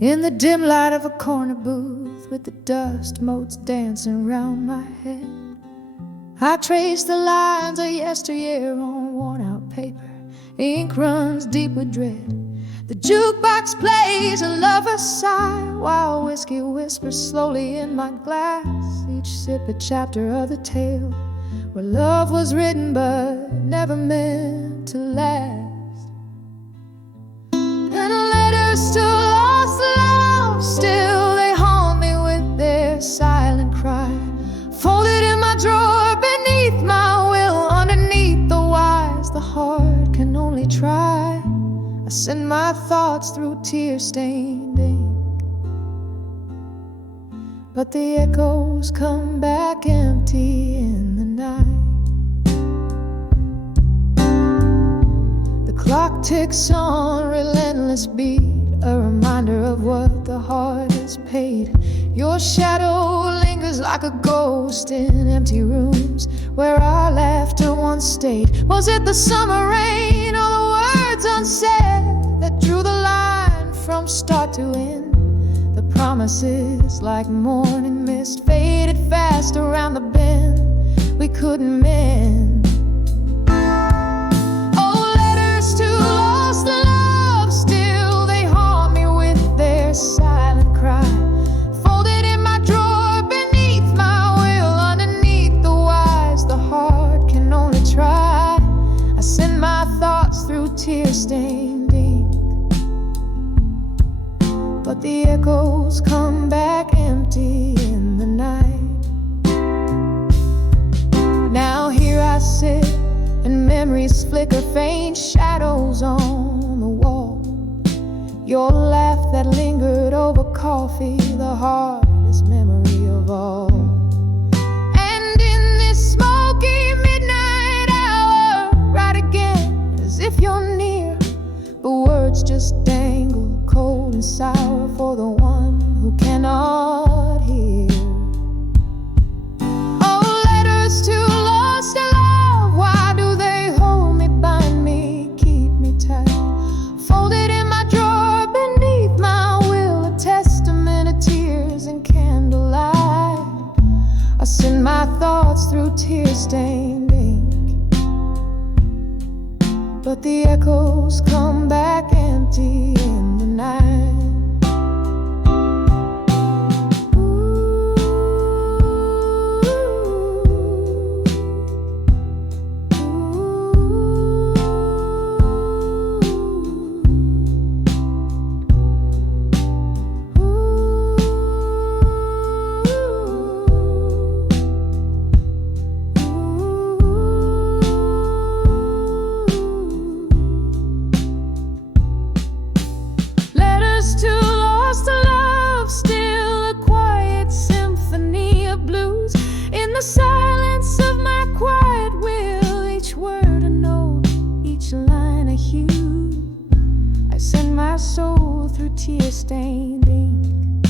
In the dim light of a corner booth, with the dust motes dancing round my head, I trace the lines of yesteryear on worn-out paper. Ink runs deep with dread. The jukebox plays a lover's sigh, while whiskey whispers slowly in my glass. Each sip a chapter of the tale where love was written but never meant to last. And letters to lost love, still they haunt me with their silent cry. Folded in my drawer beneath my will, underneath the wise the heart can only try. I send my thoughts through tear-stained ink, but the echoes come back empty in the night. The clock ticks on, relentless beat, a reminder of what the heart has paid. Your shadow lingers like a ghost in empty rooms where our laughter once stayed. Was it the summer rain or the words unsaid that drew the line from start to end? The promises like morning mist faded fast around the bend we couldn't mend. Oh, letters to lost love, still they haunt me with their silent cry. Folded in my drawer beneath my will, underneath the wise the heart can only try. I send my thoughts through tear-stained ink, but the echoes come back empty in the night. Now here I sit, and memories flicker, faint shadows on the wall. Your laugh that lingered over coffee, the hardest memory of all. And in this smoky midnight hour, right again, as if you're near, but words just dangle cold and sour for the one who cannot hear. Oh, letters to lost love, why do they hold me, bind me, keep me tight? Folded in my drawer beneath my will, a testament of tears and candlelight. I send my thoughts through tear-stained ink, but the echoes come back empty in the night. To lost love, still a quiet symphony of blues. In the silence of my quiet will, each word a note, each line a hue. I send my soul through tear-stained ink,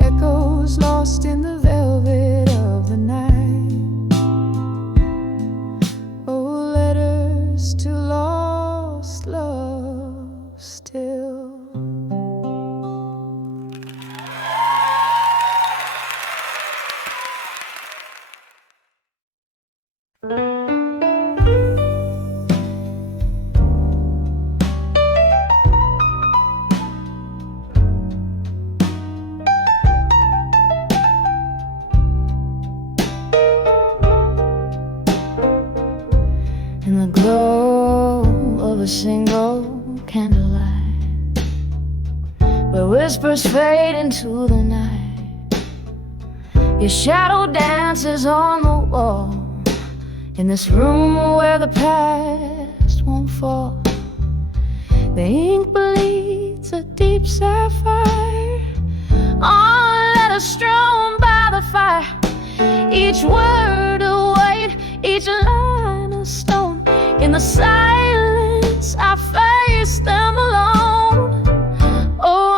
echoes lost in the velvet of the night. Oh, letters to lost love still. In the glow of a single candlelight, where whispers fade into the night, your shadow dances on the wall. In this room where the past won't fall, the ink bleeds a deep sapphire on letters strewn by the fire. Each word a weight, each line a stone. In the silence I face them alone. Oh,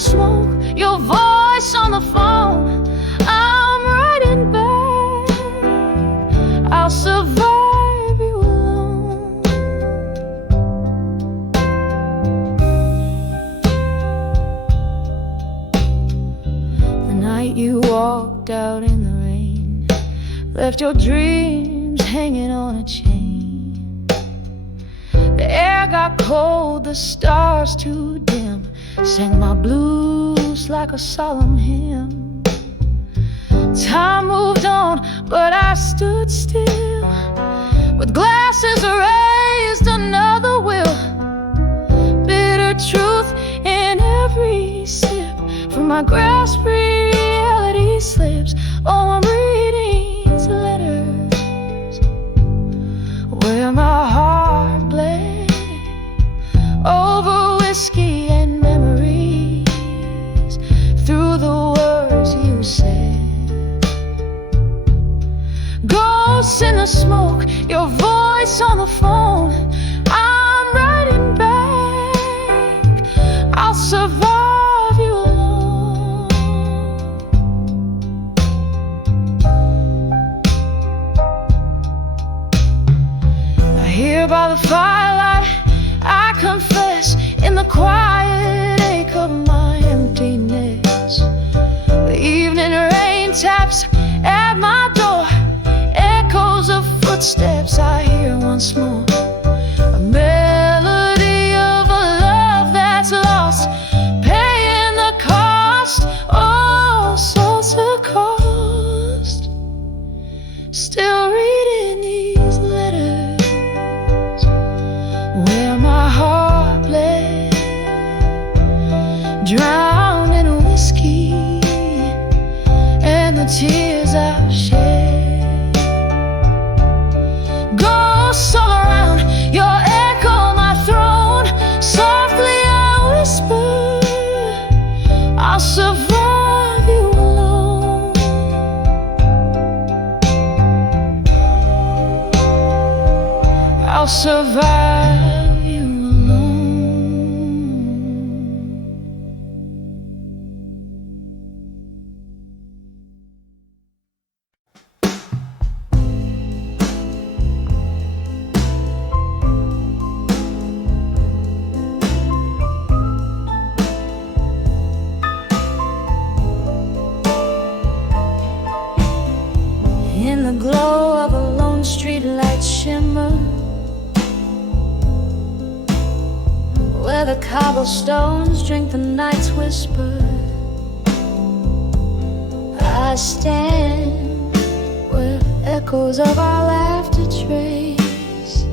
smoke, your voice on the phone. I'm writing back, I'll survive you alone. The night you walked out in the rain, left your dreams hanging on a chain. The air got cold, the stars too dim, sang my blues like a solemn hymn. Time moved on, but I stood still, with glasses raised, another will. Bitter truth in every sip, from my grasp reality slips. Oh, I'm reading these letters where my heart bled over whiskey and memories, through the words you said. Ghosts in the smoke, your voice on the phone. I'm writing back, I'll survive you alone. Here by the firelight, I confess, in the quiet ache of my emptiness. The evening rain taps at my door, echoes of footsteps I hear once more. A melody of a love that's lost, paying the cost, oh, such a cost. Still reading these letters where my heart bled, drowned in whiskey and the tears I've shed. Ghosts all around, your echo my throne. Softly I whisper, I'll survive you alone. I'll survive you alone. In the glow of a lone street light shimmer, where the cobblestones drink the night's whisper, I stand where echoes of our laughter trace,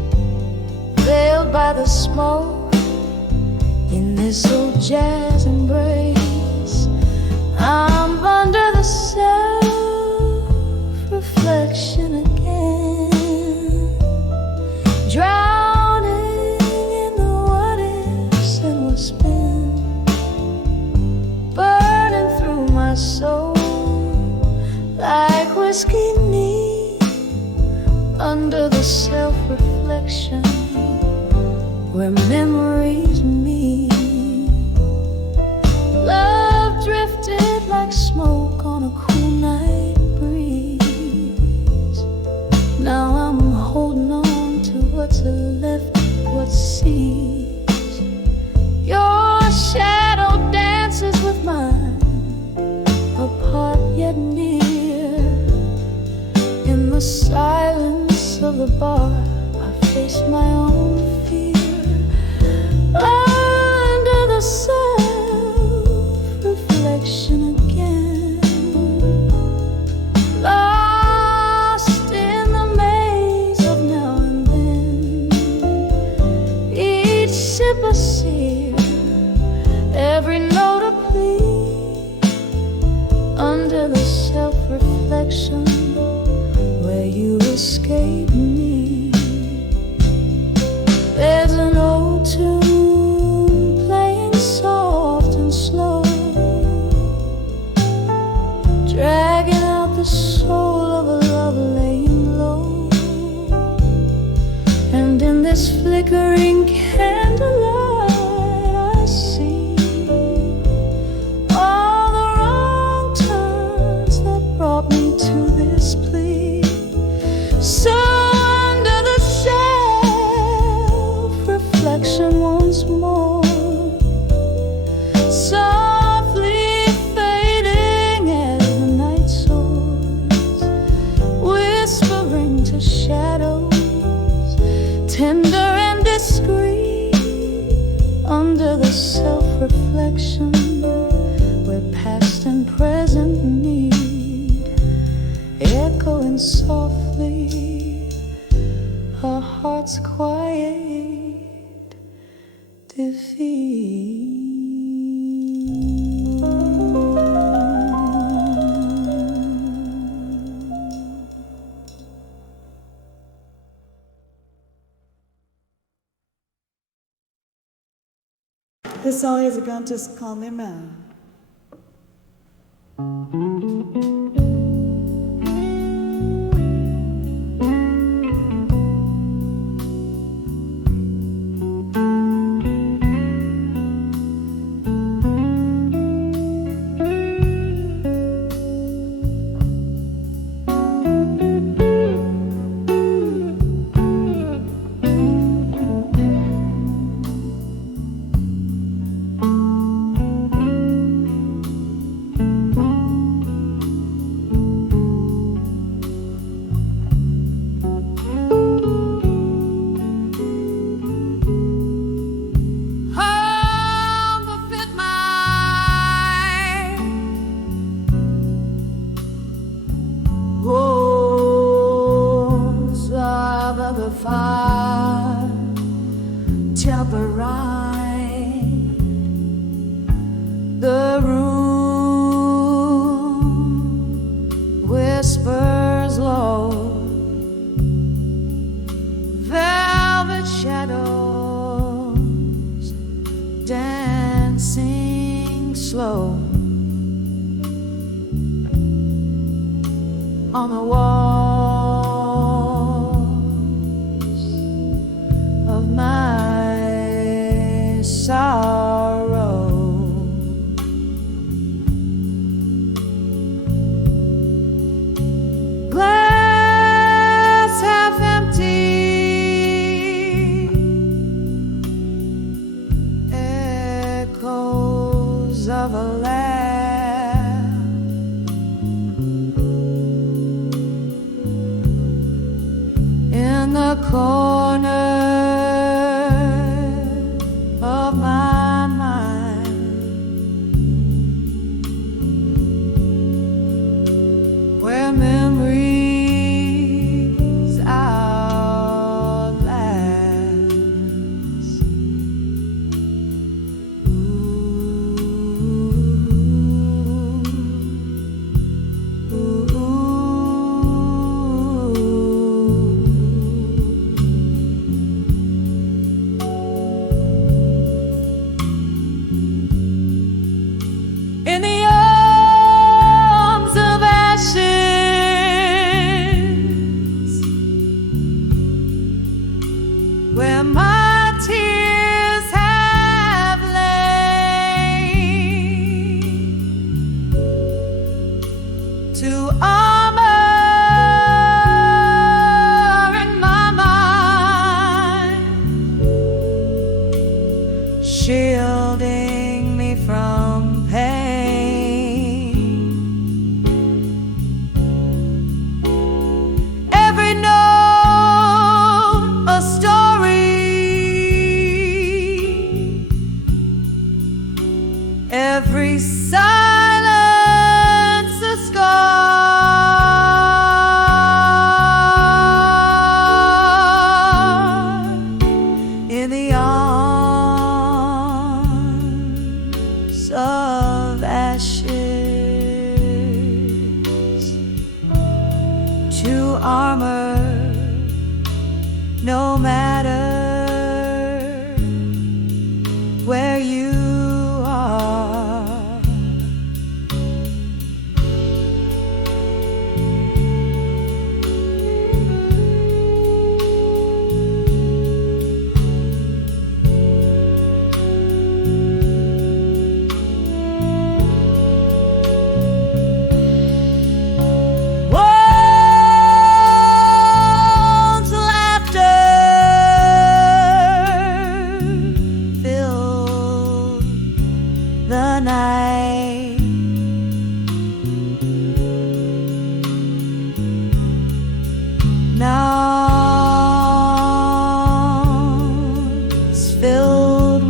veiled by the smoke in this old jazz embrace. I'm under the self-reflection again, drowning in the what ifs and what's been, burning through my soul like whiskey neat, under the self-reflection where memories meet. Love drifted like smoke on a cool night breeze. Now I'm holding on to what's left, what sees. Your shadow dances with mine, apart yet near. In the silence of the bar, I face my own fear. Under the self-reflection again, lost in the maze of now and then. Each sip a sear, every note a plea. Under the self-reflection where you escape me, there's an old tune playing soft and slow, dragging out the soul of a love laying low. And in this flickering candlelight, I see reflection once more, softly fading as the night soars, whispering to shadows, tender and discreet, under the self-reflection where past and present meet, echoing softly her heart's quiet defeat. This song is about to call me man. The room whispers low, velvet shadows dancing slow on the walls of my sorrow. Glass half empty, echoes of a laugh, in the corner of my mind, where memories outlast. Ooh, ooh, in the arms of ashes, where my tears have lain, to armor in my mind, shielding me from pain. Every note a story, every silence a scar, in the arms of ashes, to armor no matter where you are. Once laughter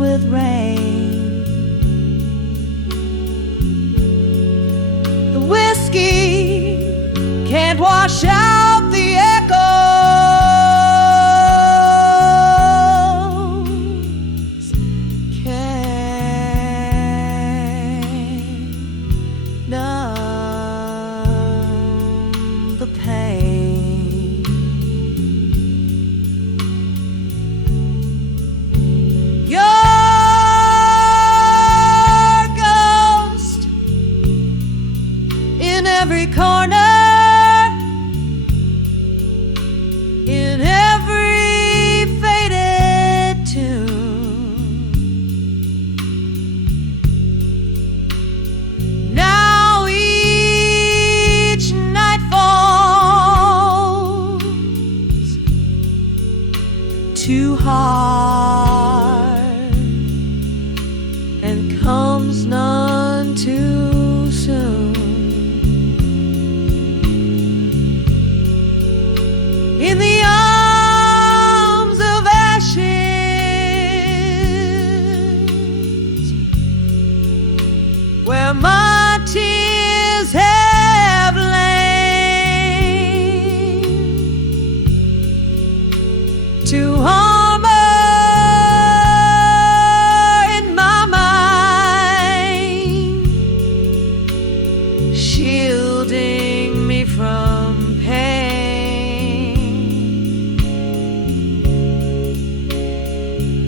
with rain. The whiskey can't wash out the echoes. Can't numb the pain. Your ghost in every corner, in every faded tune. Now each night falls too hard and comes none too soon. In the arms of ashes, where my tears have lain, to armor in my mind, shielding me from pain.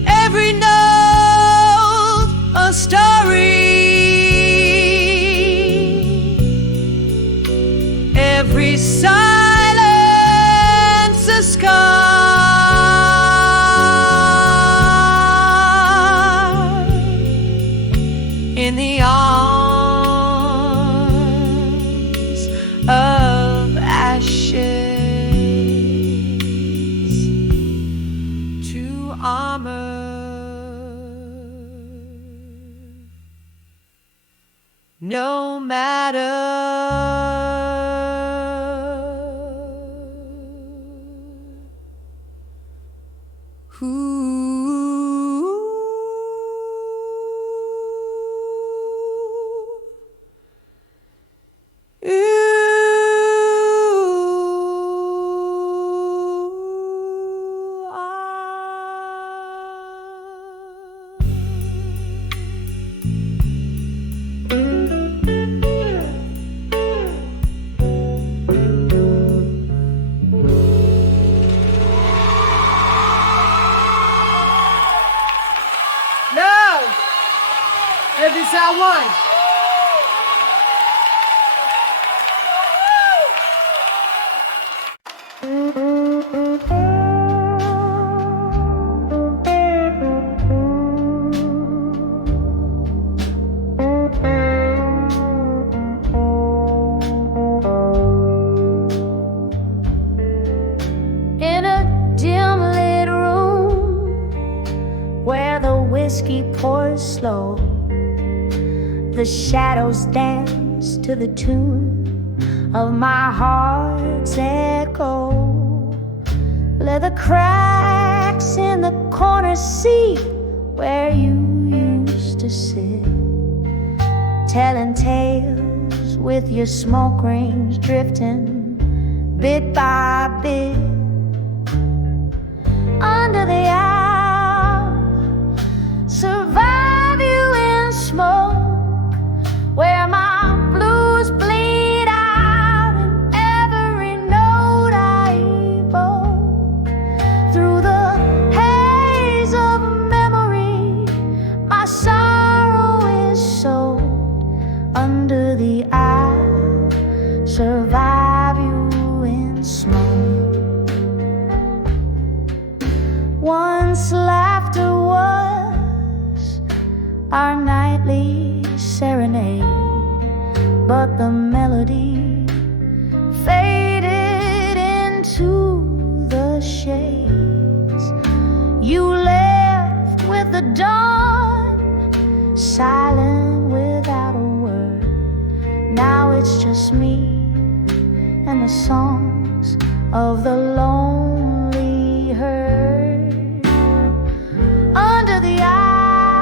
Every note a story, every silence a scar. In the arms of ashes, to armor. No matter Every side one. In a dim lit room where the whiskey pours slow, the shadows dance to the tune of my heart's echo. Leather cracks in the corner seat where you used to sit, telling tales with your smoke rings drifting bit by bit. Under the owl, survive you in smoke, where my blues bleed out in every note I evoke. Through the haze of memory, my sorrow is sold. Under the owl, survive you in smoke. Once laughter was our nightly serenade, but the melody faded into the shades. You left with the dawn, silent without a word. Now it's just me and the songs of the lonely herd. Under the eye,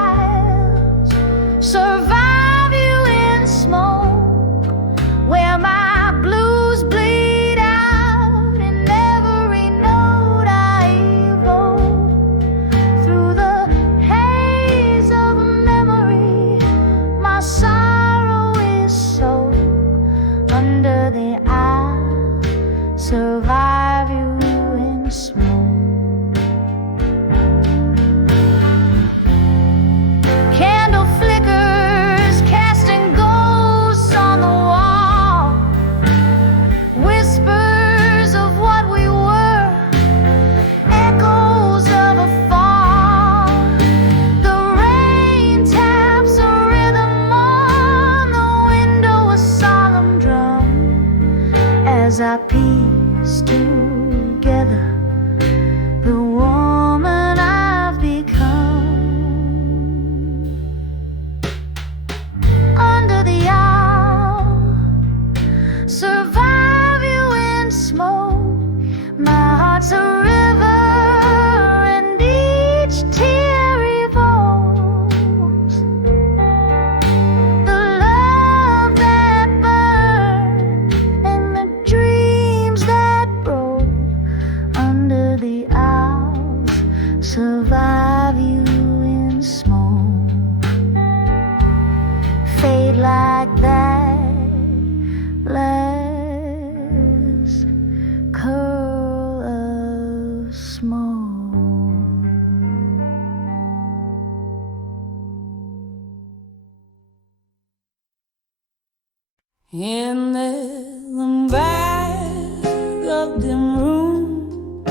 In the back of the room,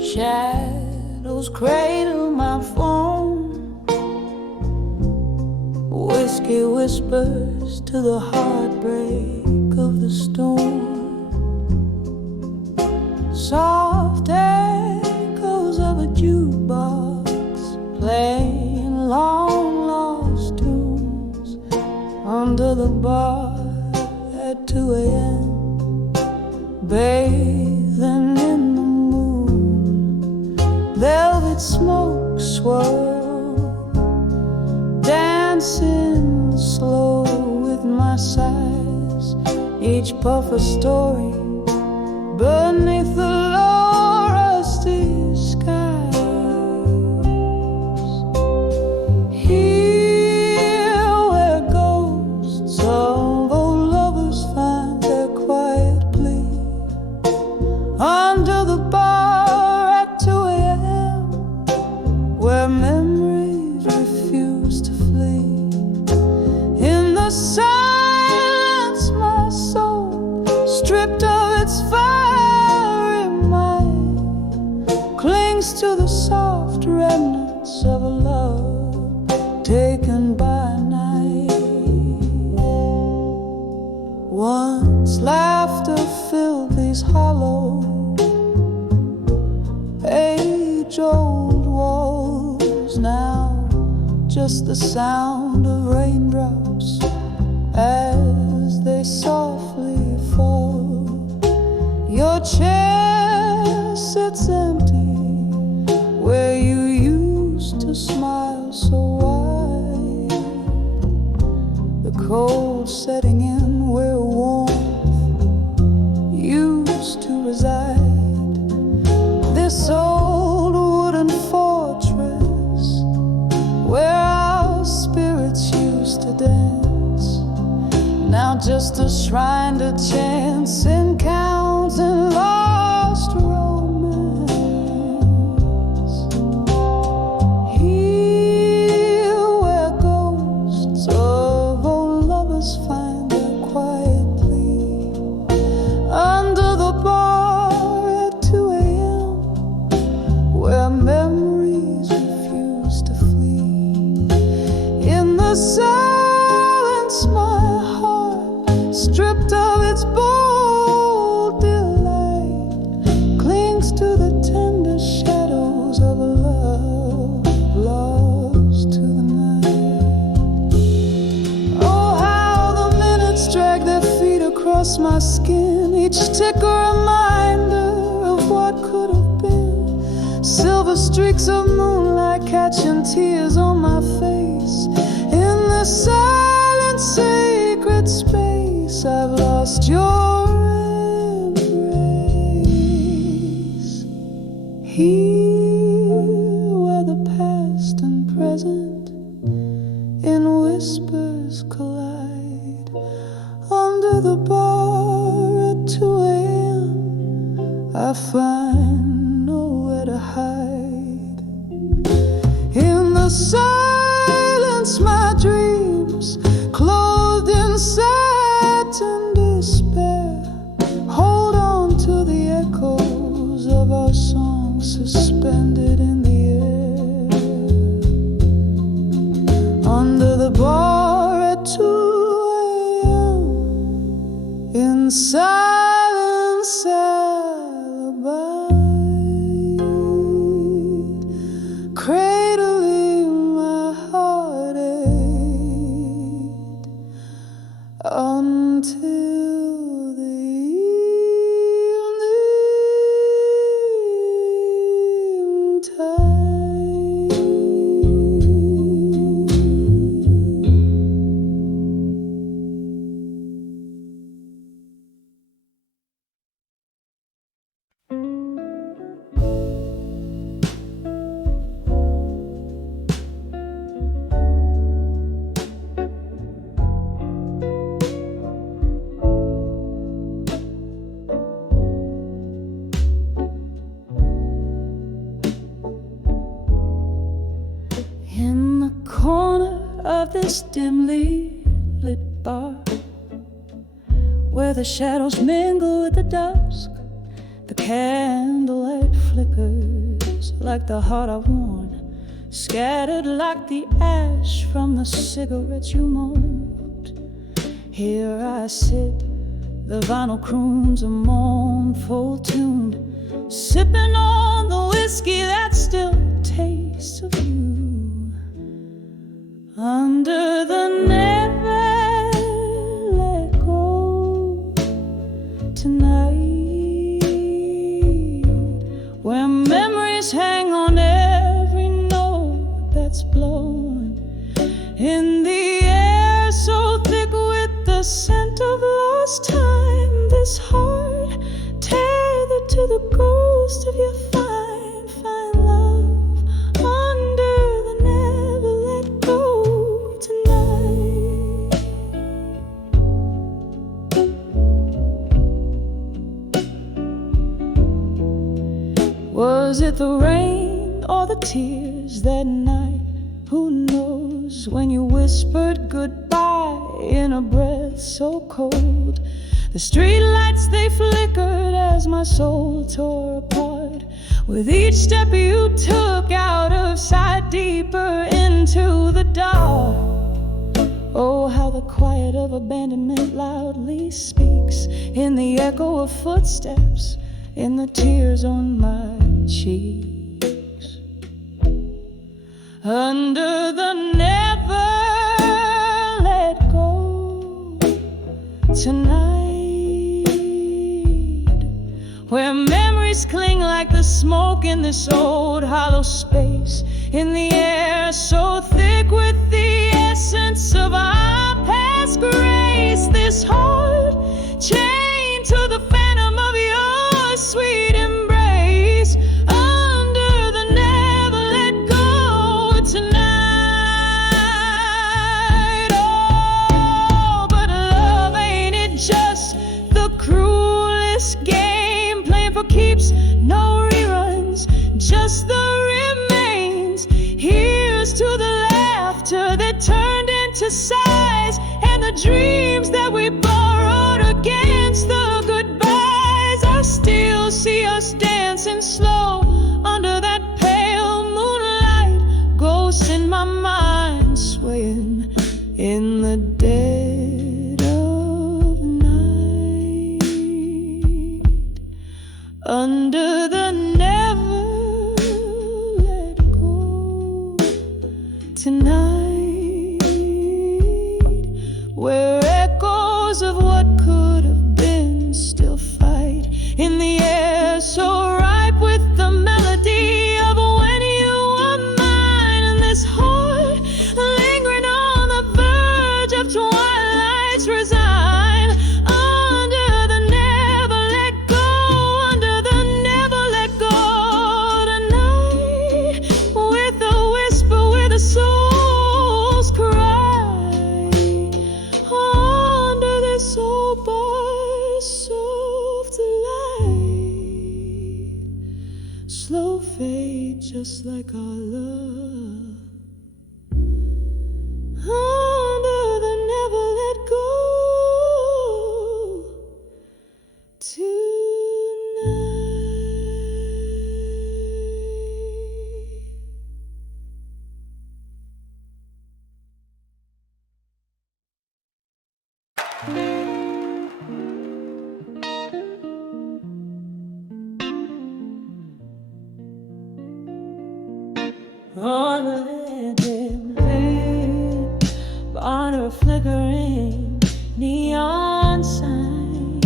shadows cradle my phone. Whiskey whispers to the heartbreak of the storm. Soft echoes of a jukebox playing long lost tunes under the bar at 2 a.m. bathing in the moon. Velvet smoke swirl, dancing slow with my sighs. Each puff a story beneath the low rusty skies. Here where ghosts of old lovers find their quiet plea, under the bar at 2 a.m. where memories refuse to flee. In the silence my soul, stripped of its fiery might, clings to the soft remnants of a love taken by night. Once laughter filled these hollow, age-old walls. Now just the sound of raindrops as they softly fall. Your chair sits empty where you used to smile so wide. The cold setting in where warmth used to reside. This old wooden fortress where our spirits used to dance, now just a shrine to chance and counts and lost romance. Here where ghosts of old lovers find their quiet plea, under the bar at 2 a.m. where memories refuse to flee. In the silence my heart, stripped of its bold delight, clings to the tender shadows of a love lost to the night. Oh, how the minutes drag their feet across my skin, each tick a reminder of what could have been. Silver streaks of moonlight catching tears on my face. In the silent sacred space, I've lost your embrace. Here where the past and present in whispers collide, under the bar at 2 a.m. I find nowhere to hide. In the silence my dreams, clothed in satin despair, hold on to the echoes of our songs suspended in the air. Under the bar at 2 a.m. in silence alibi, cradling my heartache until the evening tide. In the corner of this dimly lit bar, where the shadows mingle with the dusk. The candlelight flickers like the heart I've worn, scattered like the ash from the cigarettes you mold. Here I sit, the vinyl croons a mournful tune, sipping on the whiskey that still tastes of you. Under the never let go tonight, where memories hang on every note that's blown in the air, so thick with the scent of lost time. This heart tethered to the ghost of your fine, fine love. Under the never let go tonight. Was it the rain or the tears that night? Who knows, when you whispered goodbye in a breath so cold. The streetlights, they flickered as my soul tore apart. With each step you took out of sight, deeper into the dark. Oh, how the quiet of abandonment loudly speaks in the echo of footsteps, in the tears on my cheeks. Under the never let go tonight, where memories cling like the smoke in this old hollow space, in the air so thick with the essence of our past grace. This heart chained to the phantom of your sweet embrace. Under the never let go tonight. Oh, but love, ain't it just the cruelest game, playing for keeps, no reruns, just the remains. Here's to the laughter that turned into sighs, and the dreams that we borrowed against the goodbyes. I still see us dancing slow under that pale moonlight, ghosts in my mind swaying in the dead of night. Under the never let go tonight, where echoes of what could have been still fight, in the air so ripe with the melody of when you were mine. And this heart lingering on the verge of twilight's resign. Under the never let go, under the never let go tonight, with a whisper where the souls cry. Under this old bar, soft light, slow fade just like our love. Under the never let go on the dim lit, under a flickering neon sign,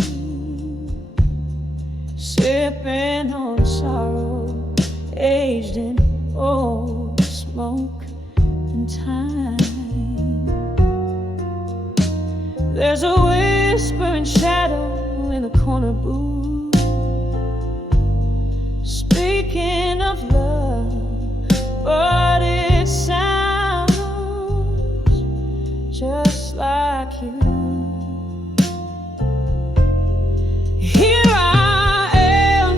sipping on sorrow, aged in old smoke and time. There's a whispering shadow in the corner booth, speaking of love, but it sounds just like you. Here I am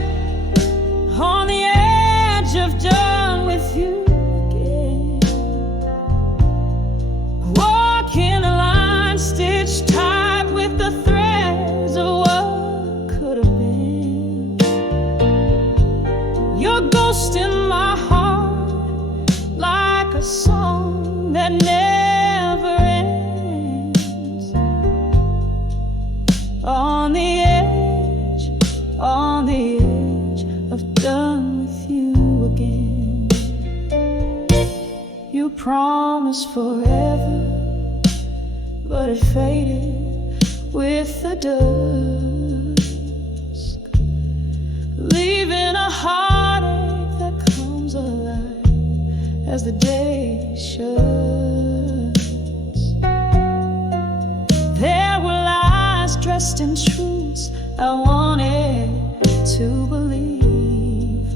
on the edge of done with you again, walking a line stitched tight with the threads that never ends. On the edge of done with you again. You promised forever, but it faded with the dusk, leaving a heartache that comes alive as the day shuts. There were lies dressed in truths I wanted to believe.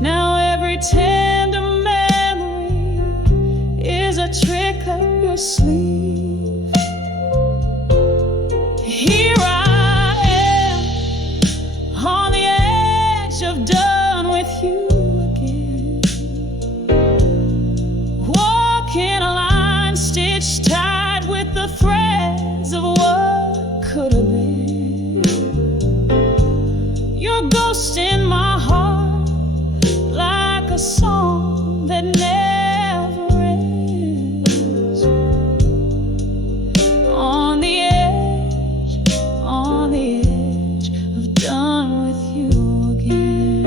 Now every tender memory is a trick up your sleeve. Here I am on the edge of done with you again, walking a line stitched tight with the threads of what could have been. Your ghost in my heart, like a song that never ends. On the edge of done with you again.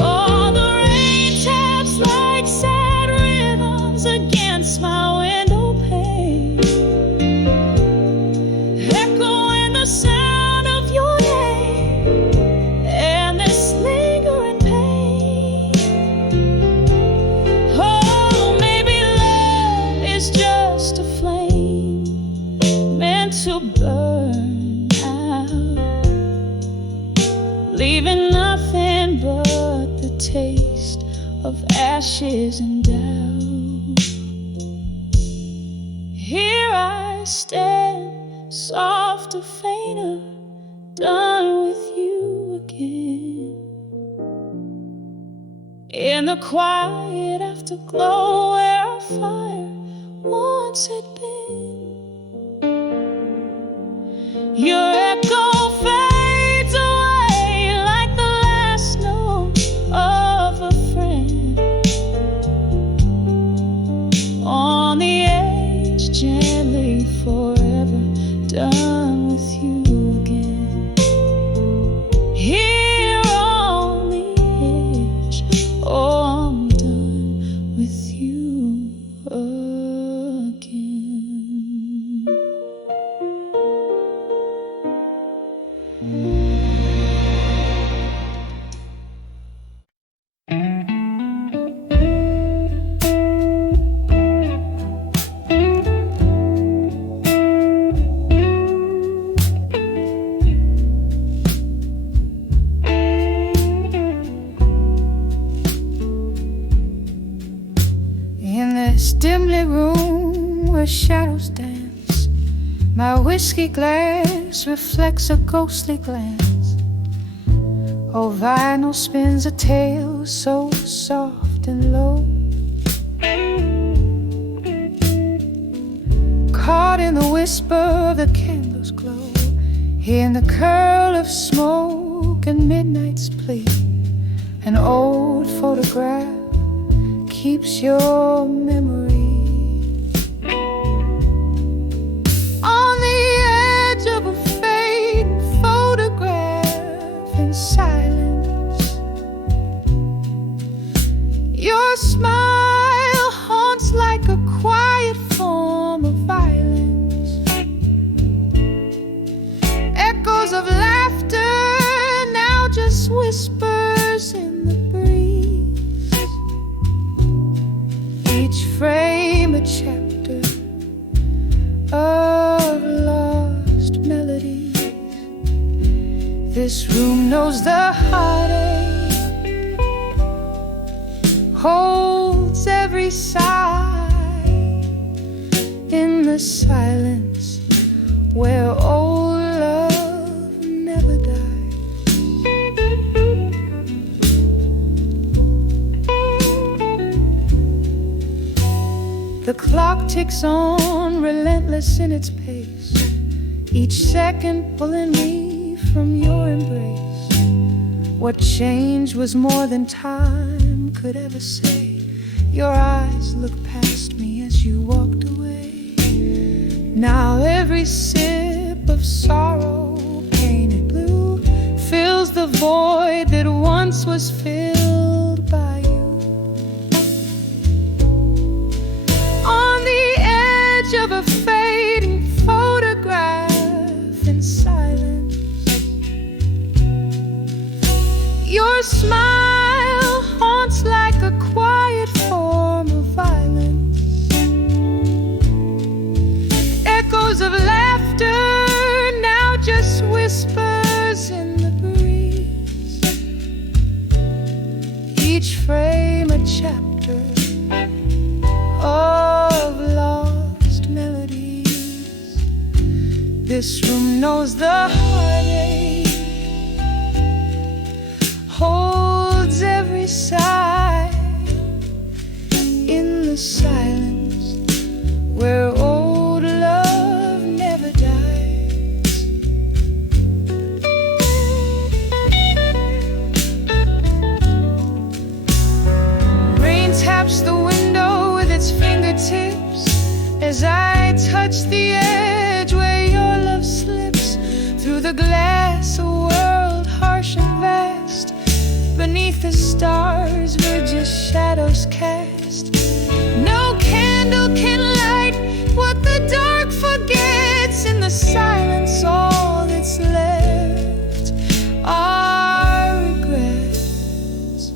All the rain taps like sad rhythms against my window pane, echoing the sound of your name and this lingering pain. Oh, maybe love is just a flame meant to burn out, leaving nothing but the taste of ashes and doubt. Here I stand, soft to fainter, done with you again. In the quiet afterglow where our fire once had been, your echo fades away like the last note of a friend. On the edge, gently forever, done with you again. Here on the edge, oh, I'm done with you again. In this dimly room where shadows dance, my whiskey glass reflects a ghostly glance. Oh, vinyl spins a tale so soft and low, caught in the whisper of the candle's glow, hearing the curl of smoke and midnight's plea. An old photograph keeps your memory. On the edge of a fading photograph in silence, your smile haunts like a quiet form of violence. Echoes of laughter now just whispers in the breeze. Each frame a chapter of lost melodies. This room knows the heartache, holds every sigh in the silence where old love never dies. The clock ticks on, relentless in its pace, each second pulling me from your embrace. What changed was more than time could ever say. Your eyes looked past me as you walked away. Now every sip of sorrow painted blue fills the void that once was filled by you. On the edge of a fading photograph in silence, your smile haunts like a quiet form of violence. Echoes of laughter now just whispers in the breeze. Each frame a chapter of lost melodies. This room knows the heartache, holds every sigh in the silence where old love never dies. Rain taps the window with its fingertips as I touch the edge where your love slips through the glass, a world harsh and vast. Beneath the stars we're just shadows cast. No candle can light what the dark forgets. In the silence all that's left are regrets.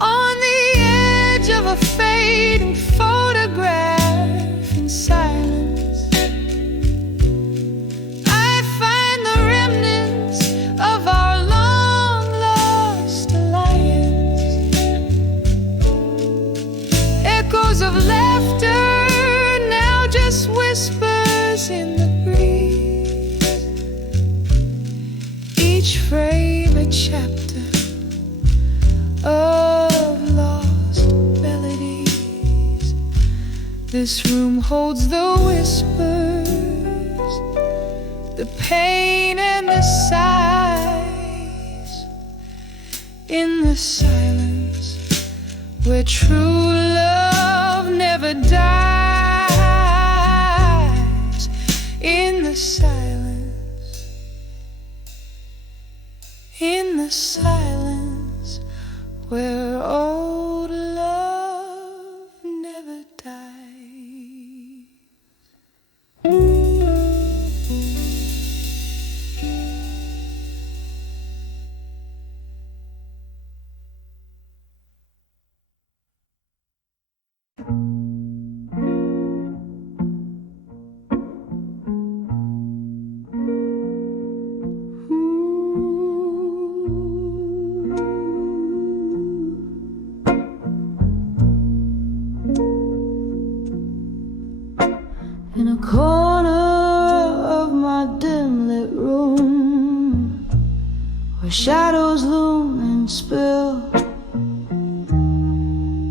On the edge of a fading photograph in silence, I find the remnants of our long lost alliance. Echoes of laughter now just whispers in the breeze. Each frame a chapter of lost melodies. This room holds the whispers, the pain and the sighs in the silence where true love never dies. In the silence, in the silence where old love never dies. In a corner of my dim lit room, where shadows loom and spill,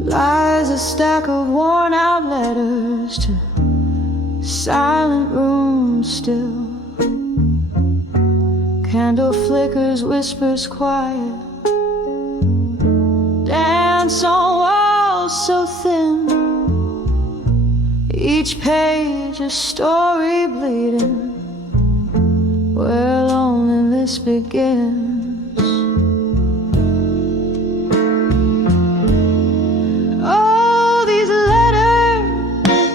lies a stack of worn out letters to silent rooms still. Candle flickers, whispers quiet, dance on walls so thin. Each page a story bleeding, where loneliness begins. Oh, these letters,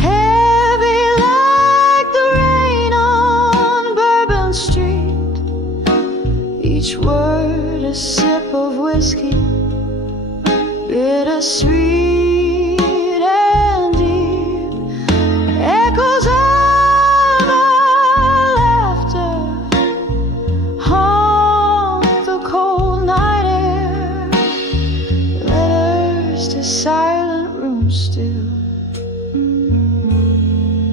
heavy like the rain on Bourbon Street. Each word a sip of whiskey, bittersweet. Echoes of our laughter haunt the cold night air. Letters to silent rooms still,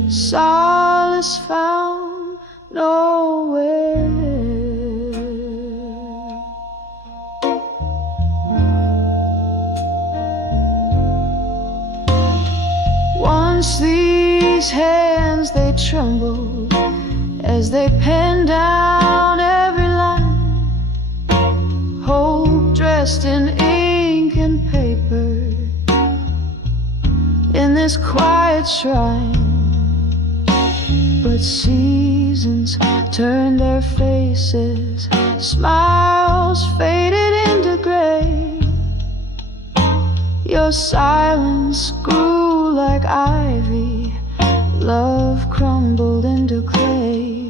solace found nowhere. Once these hands they trembled as they penned down every line. Hope dressed in ink ink and paper in this quiet shrine. But seasons turned their faces, smiles faded into gray. Your silence grew like ivy, love crumbled into clay.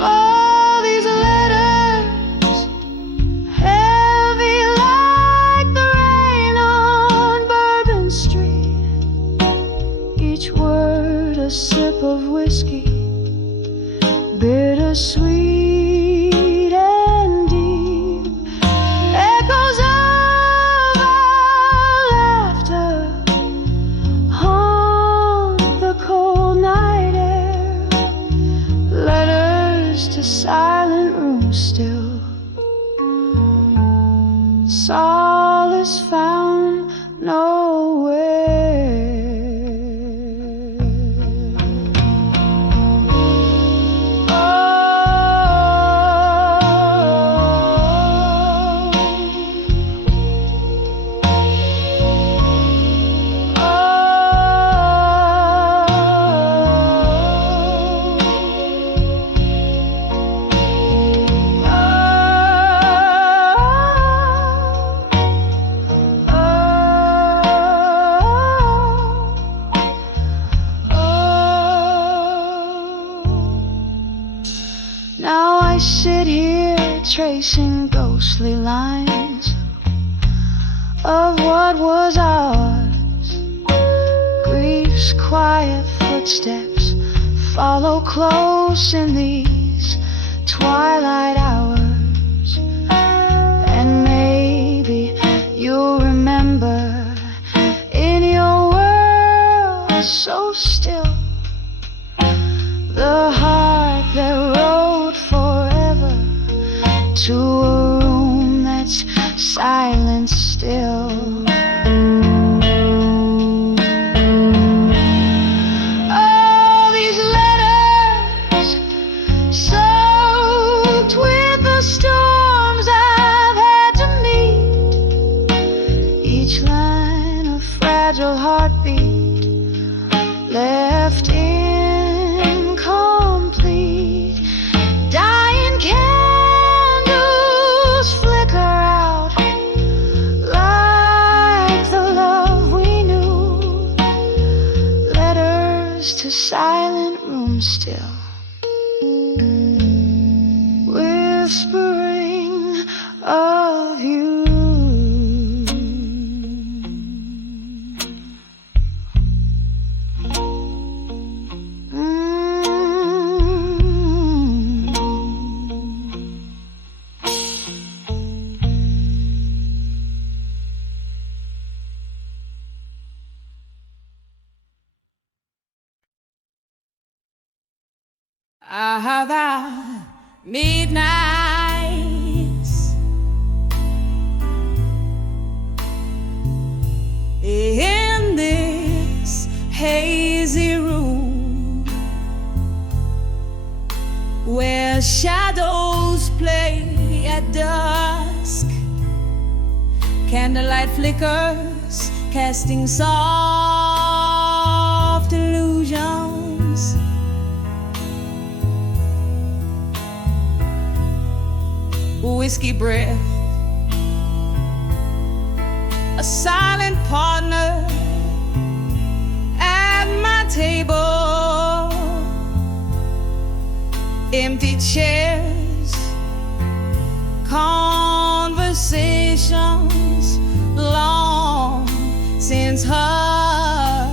All these letters, heavy like the rain on Bourbon Street, each word a sip of whiskey, bittersweet and deep, echoes of our laughter haunt the cold night air, letters to silent rooms still, solace found nowhere. Now I sit here tracing ghostly lines of what was ours. Grief's quiet footsteps follow close in these twilight hours. And maybe you'll remember in your world so still the heart that rode forever to a room that's silent still. All these letters soaked with the storms I've had to meet, each line a fragile heartbeat left incomplete. Dying candles flicker out like the love we knew, letters to silent rooms still, whispering of you. The midnights in this hazy room where shadows play at dusk, candlelight flickers casting soft illusions. Whiskey breath, a silent partner at my table, empty chairs, conversations long since hushed.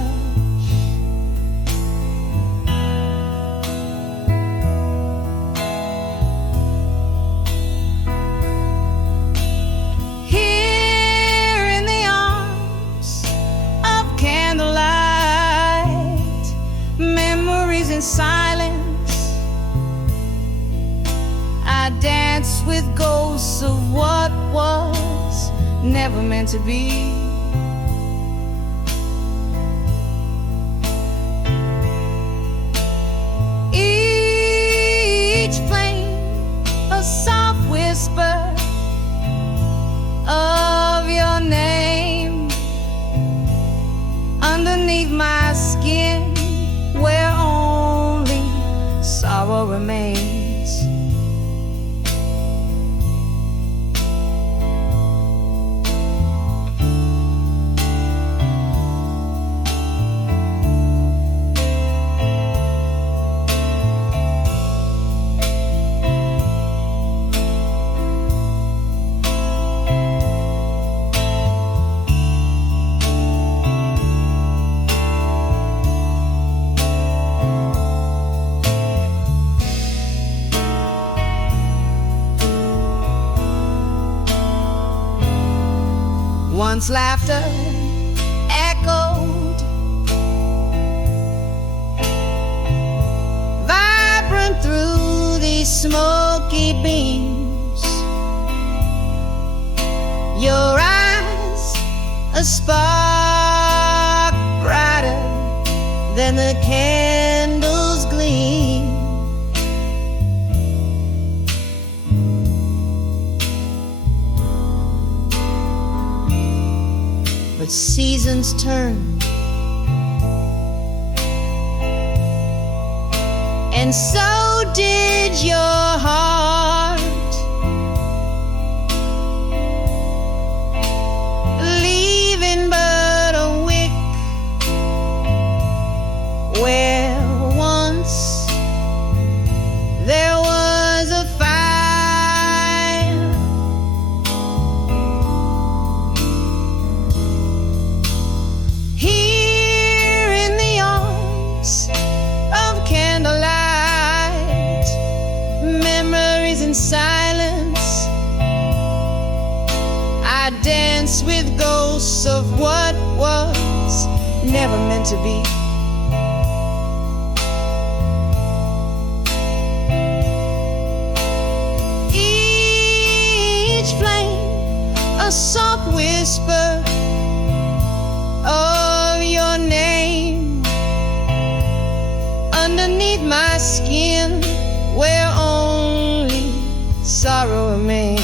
Silence, I dance with ghosts of what was never meant to be. Each plane remains. Once laughter echoed, vibrant through these smoky beams. Your eyes, a spark brighter than the candles gleam. But seasons turn, and so did your heart, leaving but a wick where once there was a fire. Here in the arms of candlelight, memories in silence, I dance with ghosts of what was never meant to be. Each flame a soft whisper of your name underneath my skin, where only sorrow remains.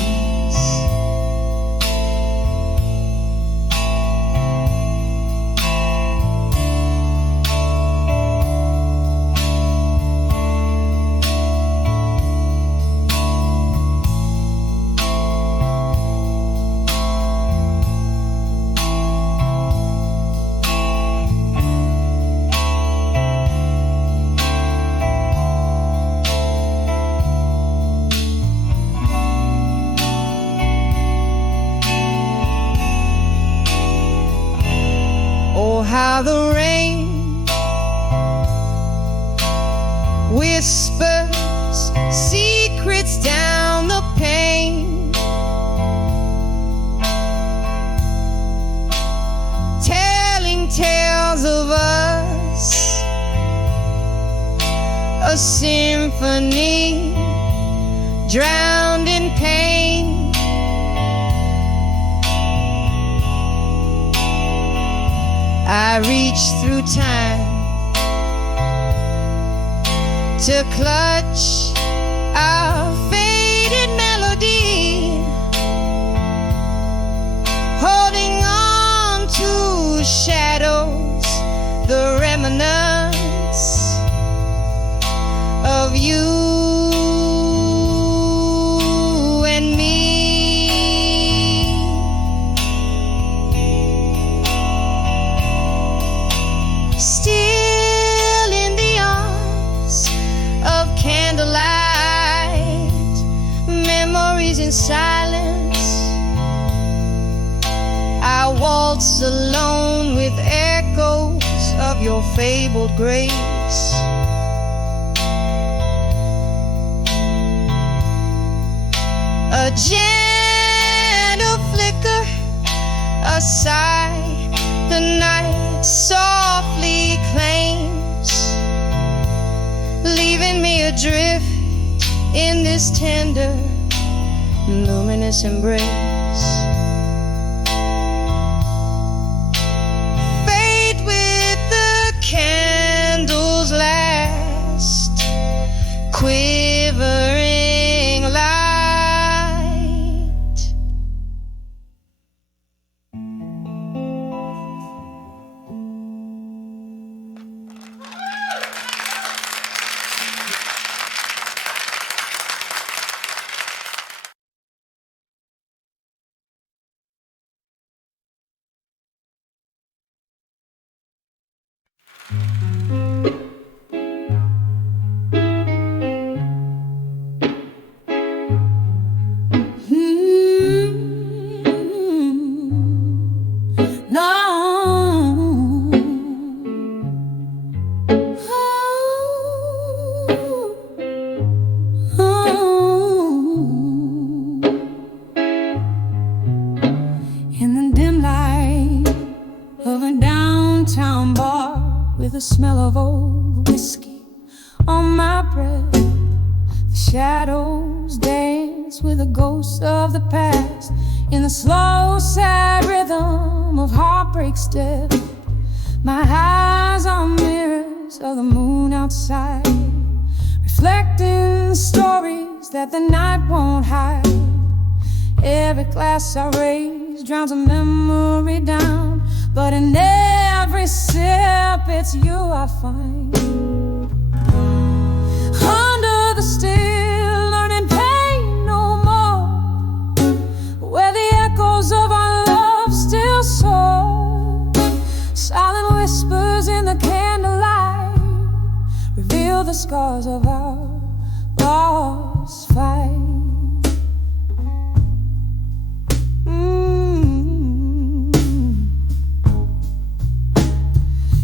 Oh, how the rain whispers secrets down the pane, telling tales of us, a symphony drowned in pain. I reach through time to clutch our faded melody, holding on to shadows, the remnants of you and me. Still in the arms of candlelight, memories in silence, I waltz alone with echoes of your fabled grace. A gentle flicker, a sigh, the night softly claims, leaving me adrift in this tender, luminous embrace. Fade with the candle's last quivering light. smell of old whiskey on my breath. The shadows dance with the ghosts of the past in the slow, sad rhythm of heartbreak step. My eyes are mirrors of the moon outside, reflecting stories that the night won't hide. Every glass I raise drowns a memory down, but in every sip it's you I find. Under the still, learning pain no more, where the echoes of our love still soar. Silent whispers in the candlelight reveal the scars of our lost fight.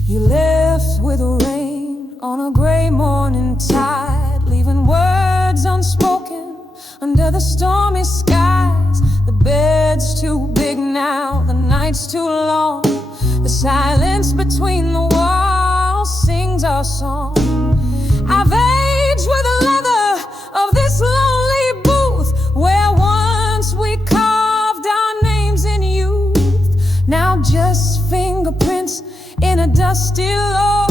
You left with the rain on a gray morning tide, leaving words unspoken under the stormy skies. The bed's too big now, the night's too long. The silence between the walls sings our song. I've aged with the leather of this lonely booth, where once we carved our names in youth. Now just fingerprints in a dusty low,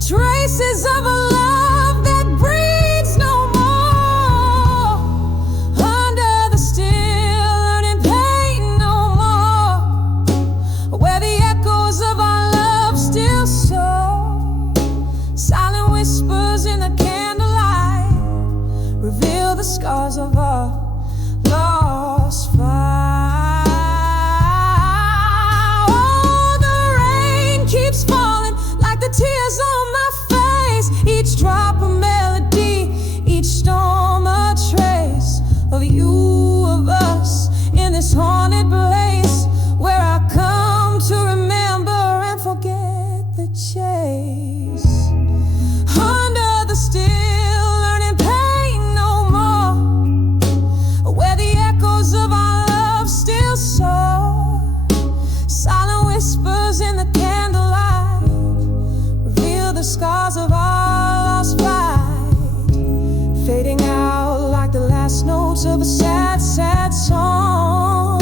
traces of a love that breathes no more. Under the still, learning pain no more, where the echoes of our love still soar. Silent whispers in the candlelight reveal the scars of our lost fight. Keeps falling like the tears on my face, each drop a melody, each storm a trace of you, of us, in this haunted place where I come to remember and forget the chase. Under the still, learning pain no more, where the echoes of our love still soar. Silent whispers in the candlelight reveal the scars of our lost fight, fading out like the last notes of a sad, sad song.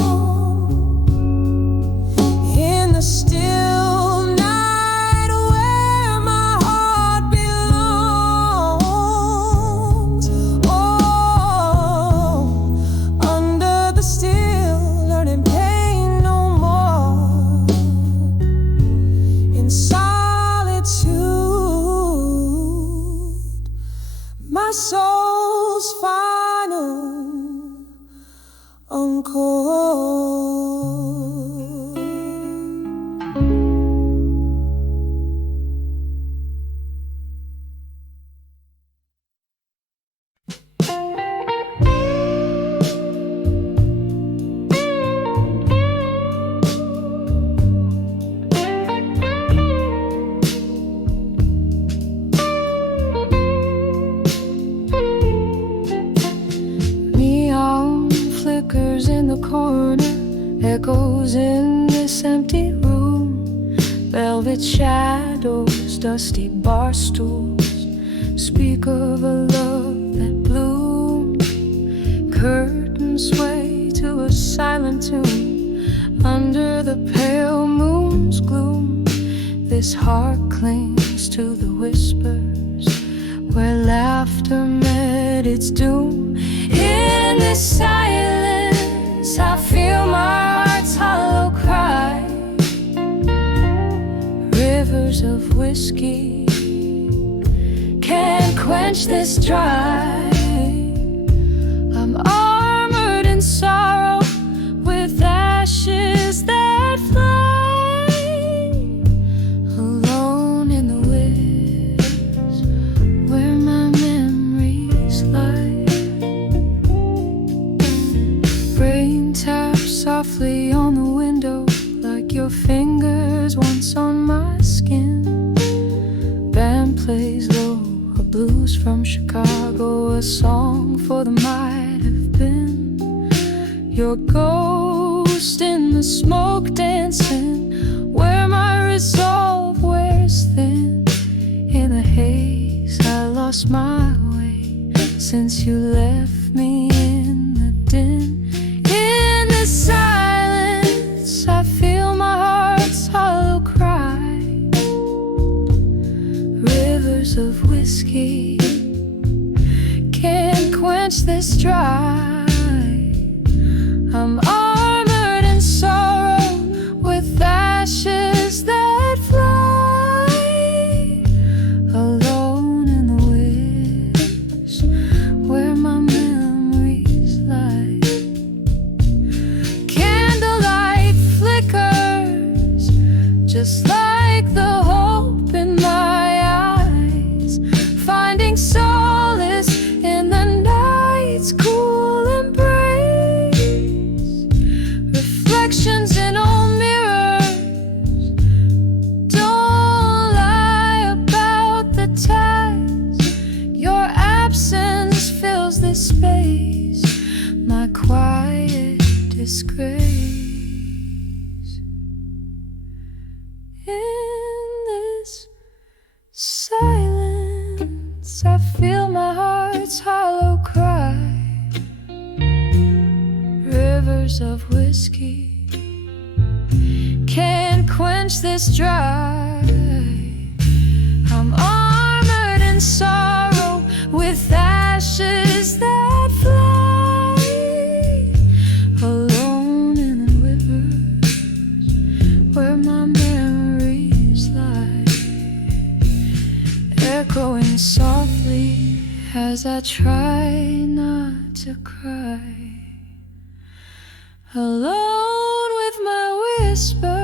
In the still night where my heart belongs. Oh, under the still, learning pain no more. In solitude, my soul's final encore. Neon flickers in the corner, echoes in this empty room. Velvet shadows, dusty bar stools speak of a love that bloomed. Curtains sway to a silent tune under the pale moon's gloom. This heart clings to the whispers where laughter met its doom. In this silence, I feel my heart's hollow cry. Rivers of whiskey can't quench this dry. I'm armored in sorrow with ashes that fly. Alone in the woods where my memories lie. Rain taps softly on the window like your fingers once on my skin. Band plays low, a blues from Chicago, a song for the might have been. Your ghost in the smoke dancing where my resolve wears stars thin in the haze. I lost my way since you left me in the din. In the silence, I feel my heart's hollow cry. Rivers of whiskey can't quench this dry. I'm armored in sorrow with ashes that fly, alone in the woods where my memories lie. Candlelight flickers just like the hope in my eyes, finding solace in the night's cool embrace. Reflections in old mirrors don't lie about the task. Your absence fills this space, my quiet disgrace. In this silence, I feel my heart's hollow cry. Rivers of whiskey can't quench this dry. I'm armored in sorrow with ashes that fly, alone in the rivers where my memories lie, echoing softly as I try not to cry. Alone with my whispers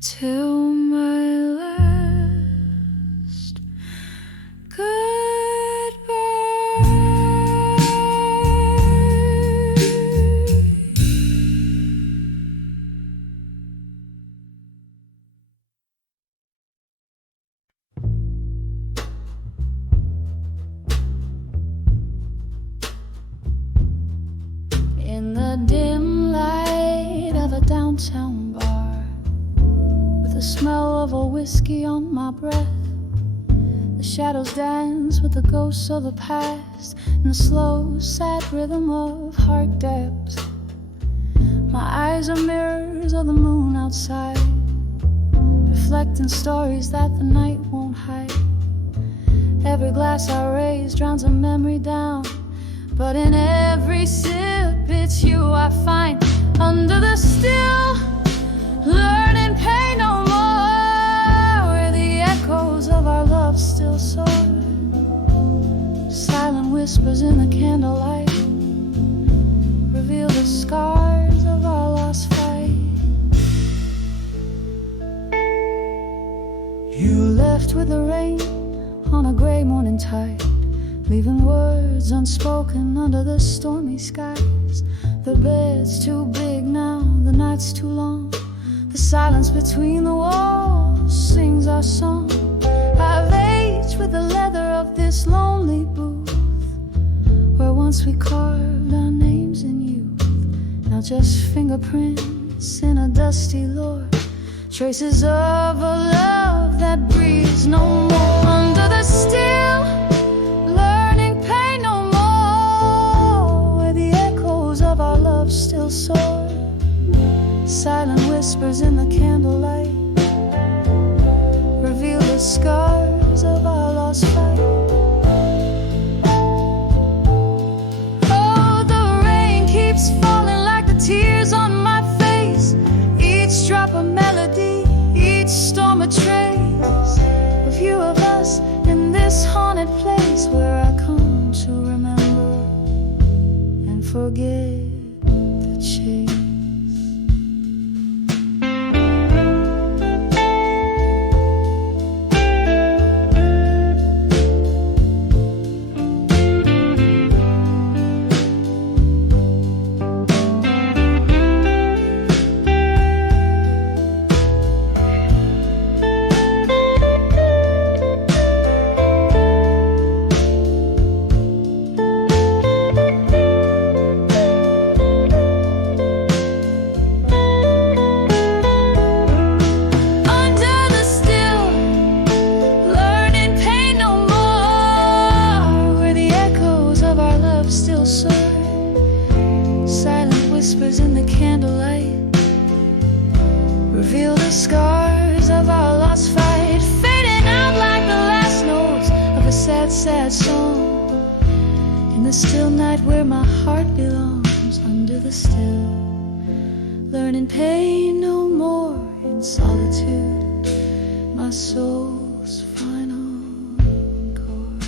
till my last In the dim light of a downtown bar, with the smell of a whiskey on my breath, the shadows dance with the ghosts of the past in the slow, sad rhythm of heart depths. My eyes are mirrors of the moon outside, reflecting stories that the night won't hide. Every glass I raise drowns a memory down, but in every sip it's you I find. Under the still, learning pain no more, where the echoes of our love still soar. Silent whispers in the candlelight reveal the scars of our lost fight. You left with the rain on a gray morning tide, leaving words unspoken under the stormy skies. The bed's too big now, the night's too long. The silence between the walls sings our song. I've aged with the leather of this lonely booth, where once we carved our names in youth. Now just fingerprints in a dusty lore, traces of a love that breathes no more. Under the still, learning pain no more, where the echoes of our love still soar. Silent whispers in the candlelight reveal the scars of our lost fight. Oh, the rain keeps falling like the tears on my face, each drop a melody, each storm a trace. A few of us in this haunted place, where I come to remember and forget the chase. the still night where my heart belongs, under the still, learning pain no more in solitude, my soul's final chord.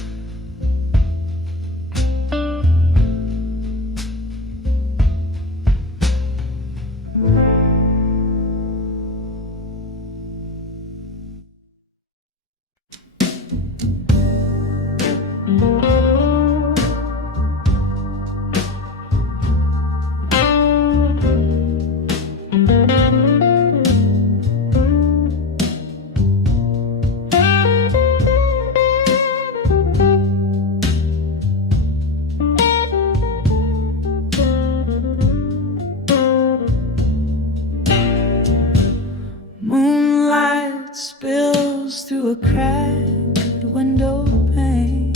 Moonlight spills through a cracked window pane.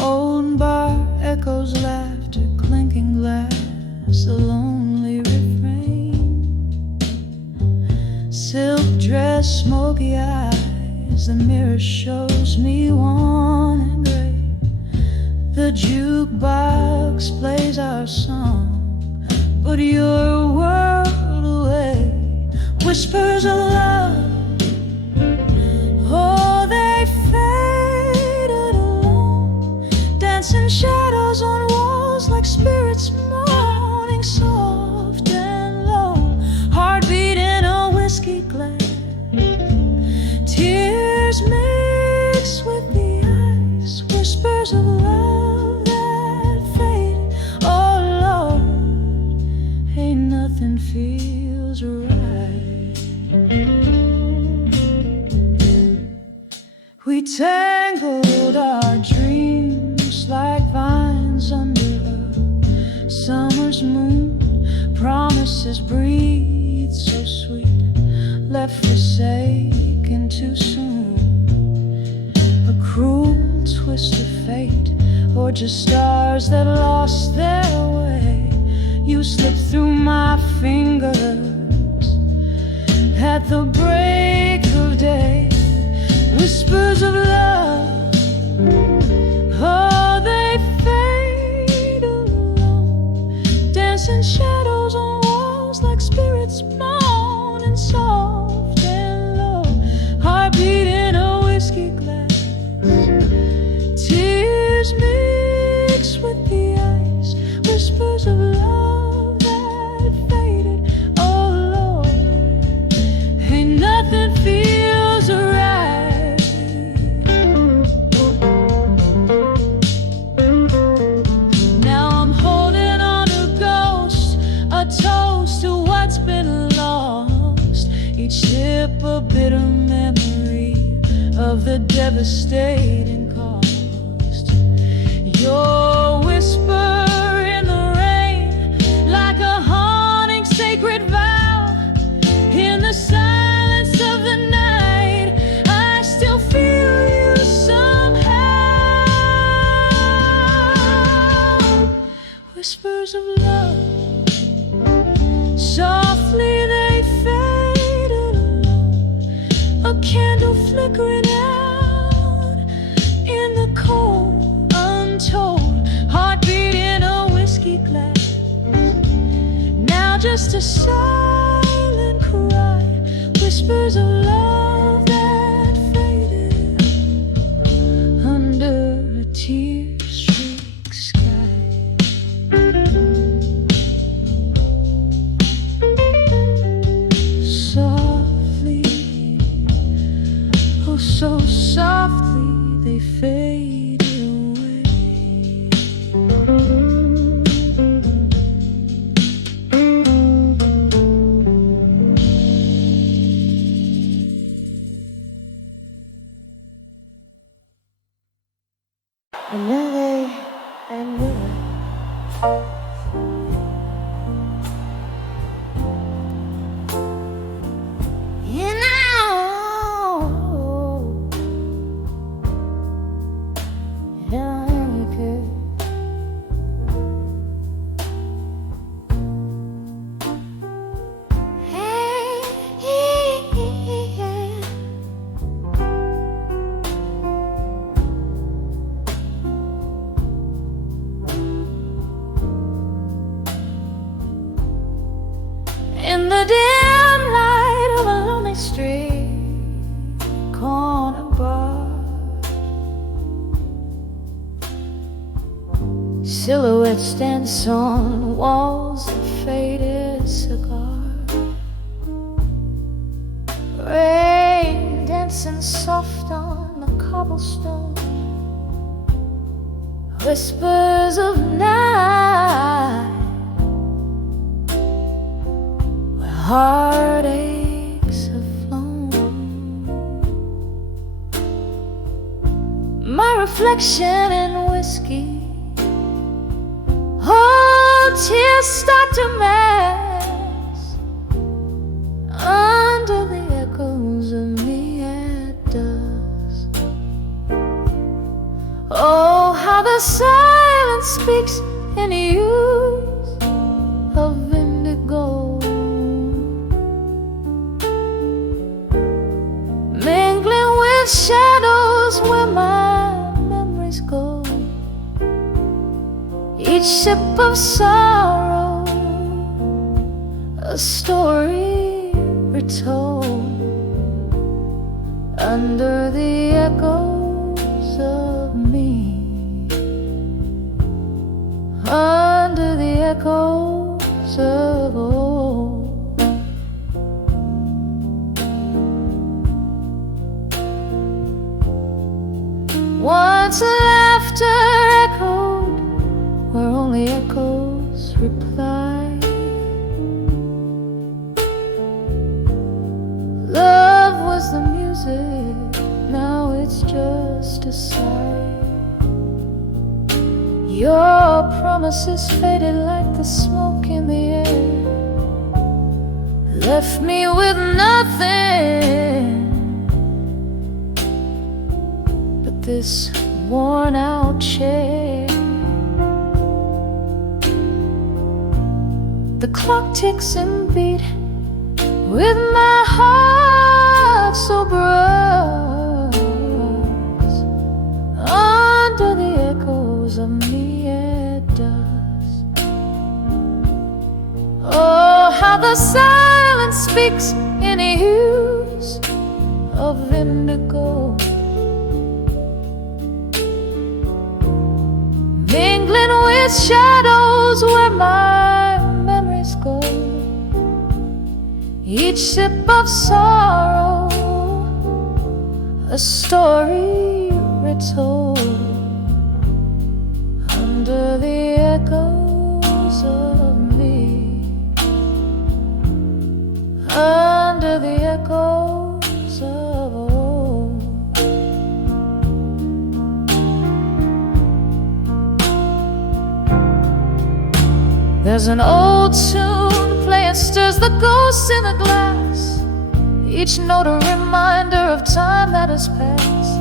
Old bar echoes laughter, clinking glass, a lonely refrain. Silk dress, smoky eyes, the mirror shows me wan and gray. The jukebox plays our song, but you're a world away. Whispers of love, oh, they faded alone, dancing shadows on walls like spirits moaning soft and low. Heartbeat in a whiskey glass, tears mixed with the ice. Whispers of love that faded, oh Lord, ain't nothing feels right. We tangled our dreams like vines under a summer's moon. Promises breathe so sweet, left forsaken too soon. A cruel twist of fate, or just stars that lost their way. You slipped through my fingers at the break of day. Whispers of love, oh, they fade alone, dancing shadows on walls like spirits moaning soft and low. Heartbeat in a whiskey glass, tears mixed with the ice. Whispers of love that faded, oh Lord, ain't nothing feels right. Sip a bitter memory of the devastating cost. Your whisper in the rain, like a haunting sacred vow. In the silence of the night, I still feel you somehow. Whispers of love, softly they fade, a candle flickering out in the cold, untold. Heartbeat in a whiskey glass, now just a silent cry. Whispers of love that faded under a tear-streaked sky. So softly they fade away. Another day and new. Silhouettes dance on walls of faded cigar. Rain dancing soft on the cobblestone. Whispers of night where heartaches have flown. My reflection in whiskey. Oh, tears start to mass under the echoes of me at dusk. Oh, how the silence speaks in hues of indigo, mingling with shadows where my memories go. Each sip of sorrow, a story retold under the echoes of me, under the echoes of old. Once laughter echoed where only echoes reply. Love was the music, now it's just a sigh. Your promises faded like the smoke in the air, left me with nothing but this worn out chair. The clock ticks and beat with my heart so bruised under the echoes of me at dusk. Oh, how the silence speaks in hues of indigo, mingling with shadows where my memories go. Each sip of sorrow, a story retold under the echoes of me, under the echoes of old. There's an old tune playing, stirs the ghosts in the glass, each note a reminder of time that has passed.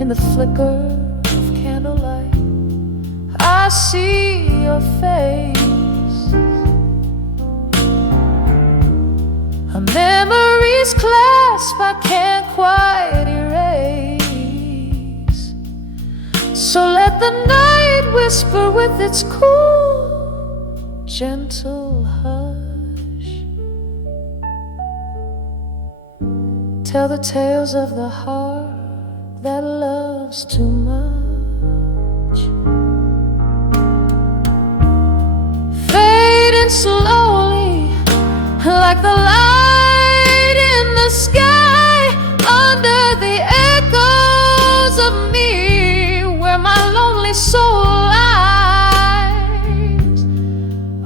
In the flicker of candlelight, I see your face, a memory's clasp I can't quite erase. So let the night whisper with its cool, gentle hush, tell the tales of the heart that loves too much, fading slowly like the light in the sky, under the echoes of me, where my lonely soul lies,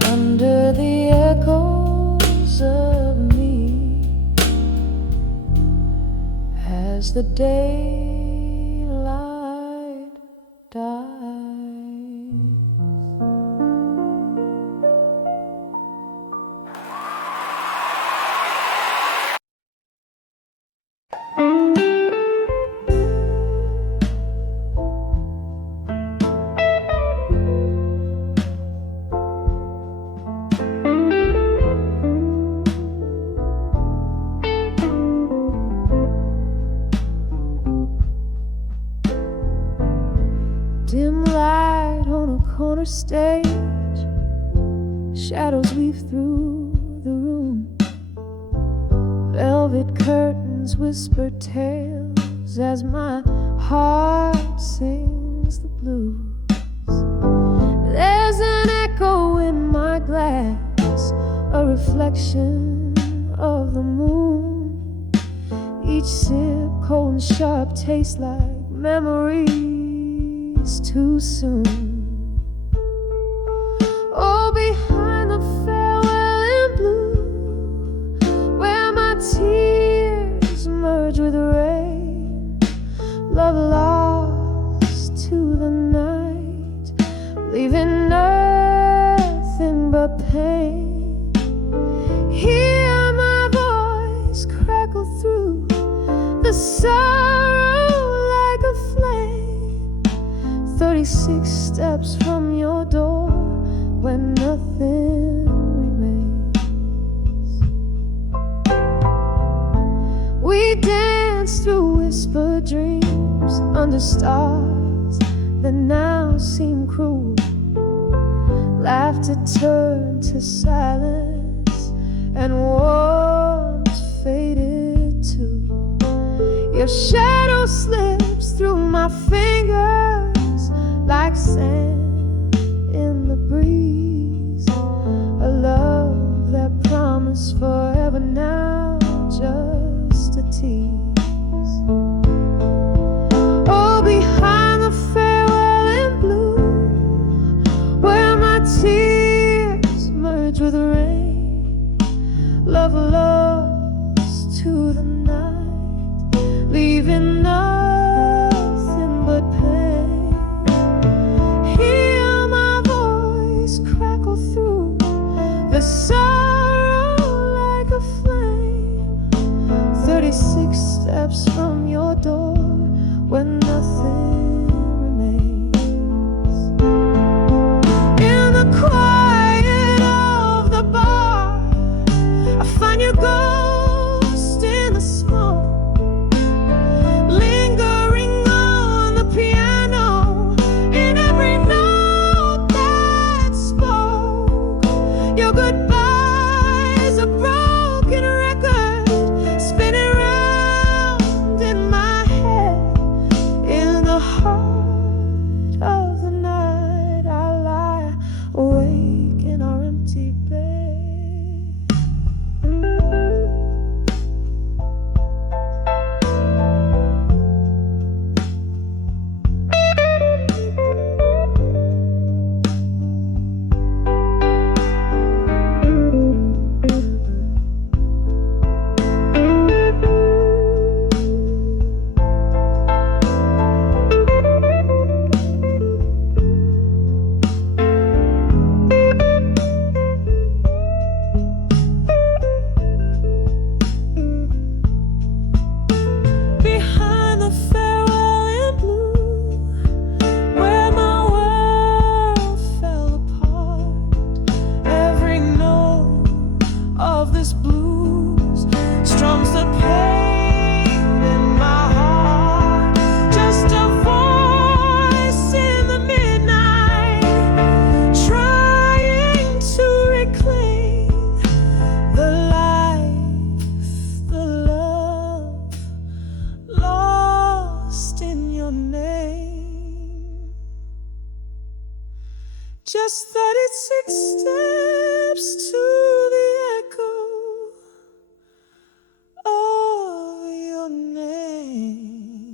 under the echoes of me, as the daylight dies. Dim light on a corner stage, shadows weave through the room, velvet curtains whisper tales as my heart sings the blues. glass, a reflection of the moon. Each sip cold and sharp tastes like memories too soon. Oh, behind the farewell in blue, where my tears merge with rain, love lost to the night, leaving nothing but pain. Hear my voice crackle through the sorrow like a flame. 36 steps from your door when nothing remains. We dance through whispered dreams under stars that now seem cruel. Laughter turned to silence and warmth faded too. Your shadow slips through my fingers like sand in the breeze. A love that promised forever, now just a tease. Oh, behind the farewell in blue, where my tears merge with rain, love lost to the night, leaving nothing but pain. Hear my voice crackle through the sorrow like a flame. 36 steps from your door when nothing remains. In the quiet of the bar, I find your ghost in the smoke, lingering on the piano, in every note that spoke. Your goodbye is a broken record, spinning round in my head. In the heart of the night, I lie awake in our empty bed. Behind the farewell in blue, where my world fell apart, every note of this blues strums the pain in my heart. Just a voice in the midnight, trying to reclaim the life, the love lost in your name. Just 36 steps to the echo of your name.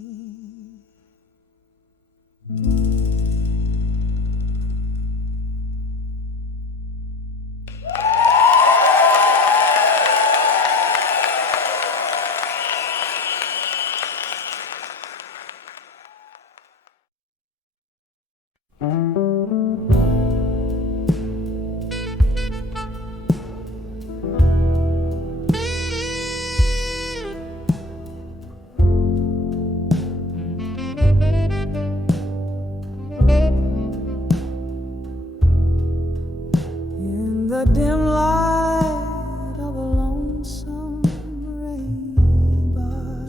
In the dim light of a lonesome rain bar,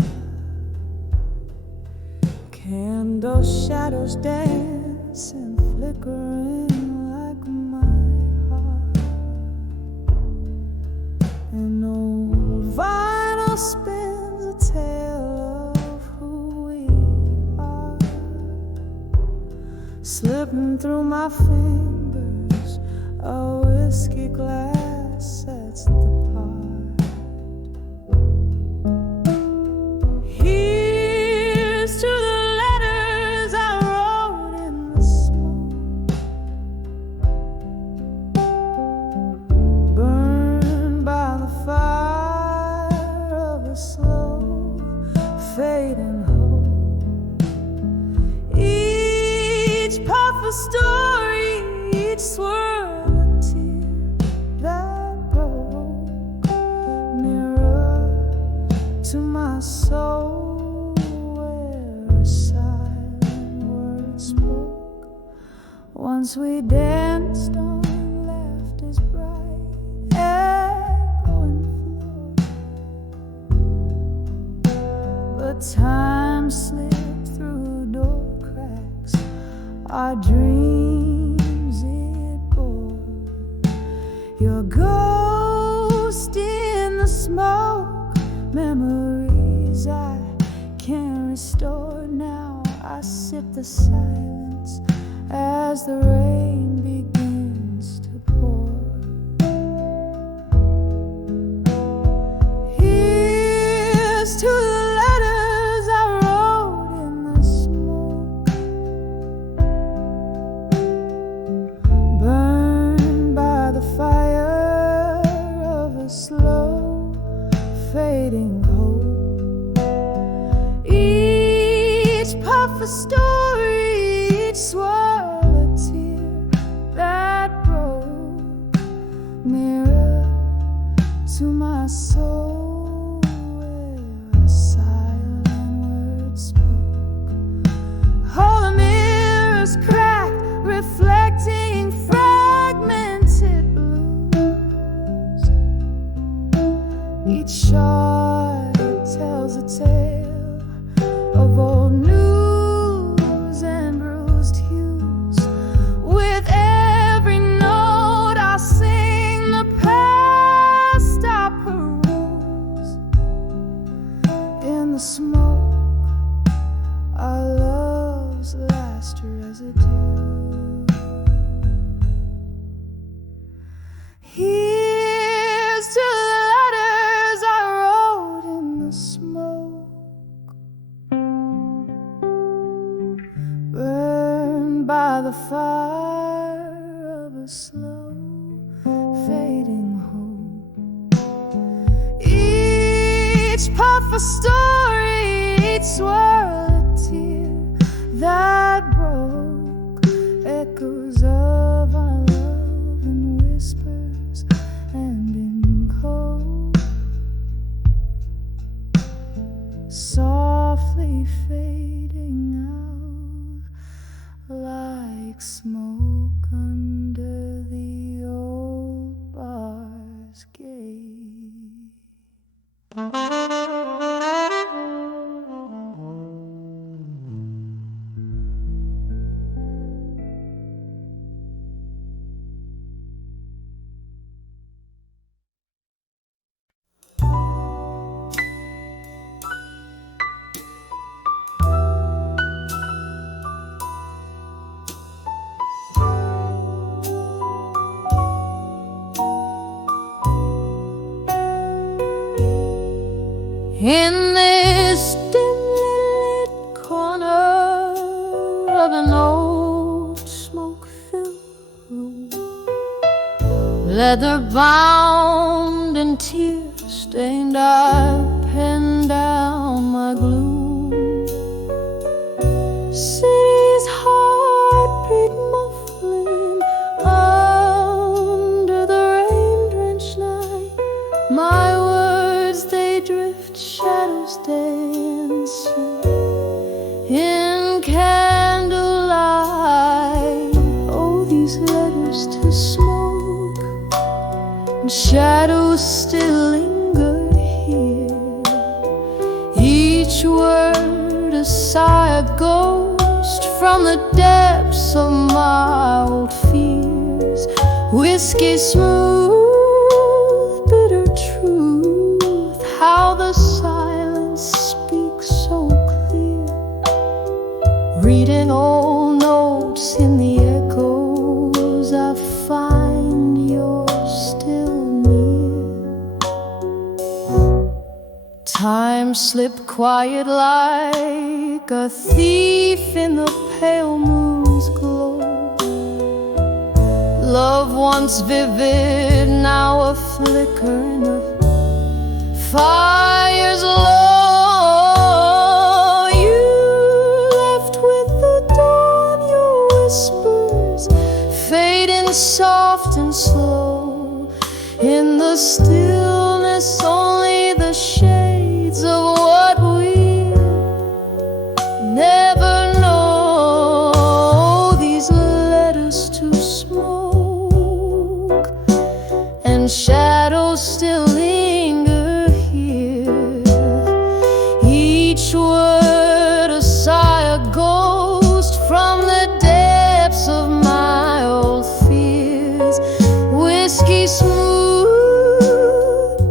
candle shadows dance and flickering like my heart. An old vinyl spins a tale of who we are, slipping through my fingers, a A whiskey glass sets the part. Here's to the letters I wrote in the smoke, burned by the fire of a slow fading hope. Each puff a story, each swirl a tear that broke. Mirror to my soul where a silent word spoke. Once we danced on laughter's bright echoing floor, but time slipped through door cracks. Our dreams it bore. Your ghost in the smoke, memories I can't restore. Now I sip the silence as the rain begins to pour. Here's to the letters I wrote in the smoke, burned by the fire of a slow fading hope. Each puff a story, each swirl a tear that broke. Mirror to my soul where a silent word spoke. All the mirrors cracked, reflecting fragmented blues. Each shard tells a tale of old news and bruised hues. With every note I sing the past I peruse. In the smoke, our love's last residue. Here's to the letters I wrote in the smoke, burned by the fire of a slow fading hope. Each puff a story, each swirl a tear that broke. Echoes of our love in whispers and in cold, softly fading out like smoke under the old bar's gate. In this dimly lit corner of an old smoke-filled room, leather bound and tear-stained, I penned down my gloom. City's heartbeat muffling under the rain-drenched night. My words, they drift, shadows dancing in candlelight. Oh, these letters to smoke, and shadows still linger here. Each word a sigh, a ghost from the depths of my old fears. Whiskey smooth, bitter truth, how the silence speaks so clear. Reading old notes in the echoes, I find slip quiet like a thief in the pale moon's glow. Love once vivid, now a flicker in the fire's low. You left with the dawn, your whispers fading soft and slow. In the stillness, only the shades of what we never know. These letters to smoke, and shadows still linger here. Each word a sigh, a ghost from the depths of my old fears. Whiskey smooth,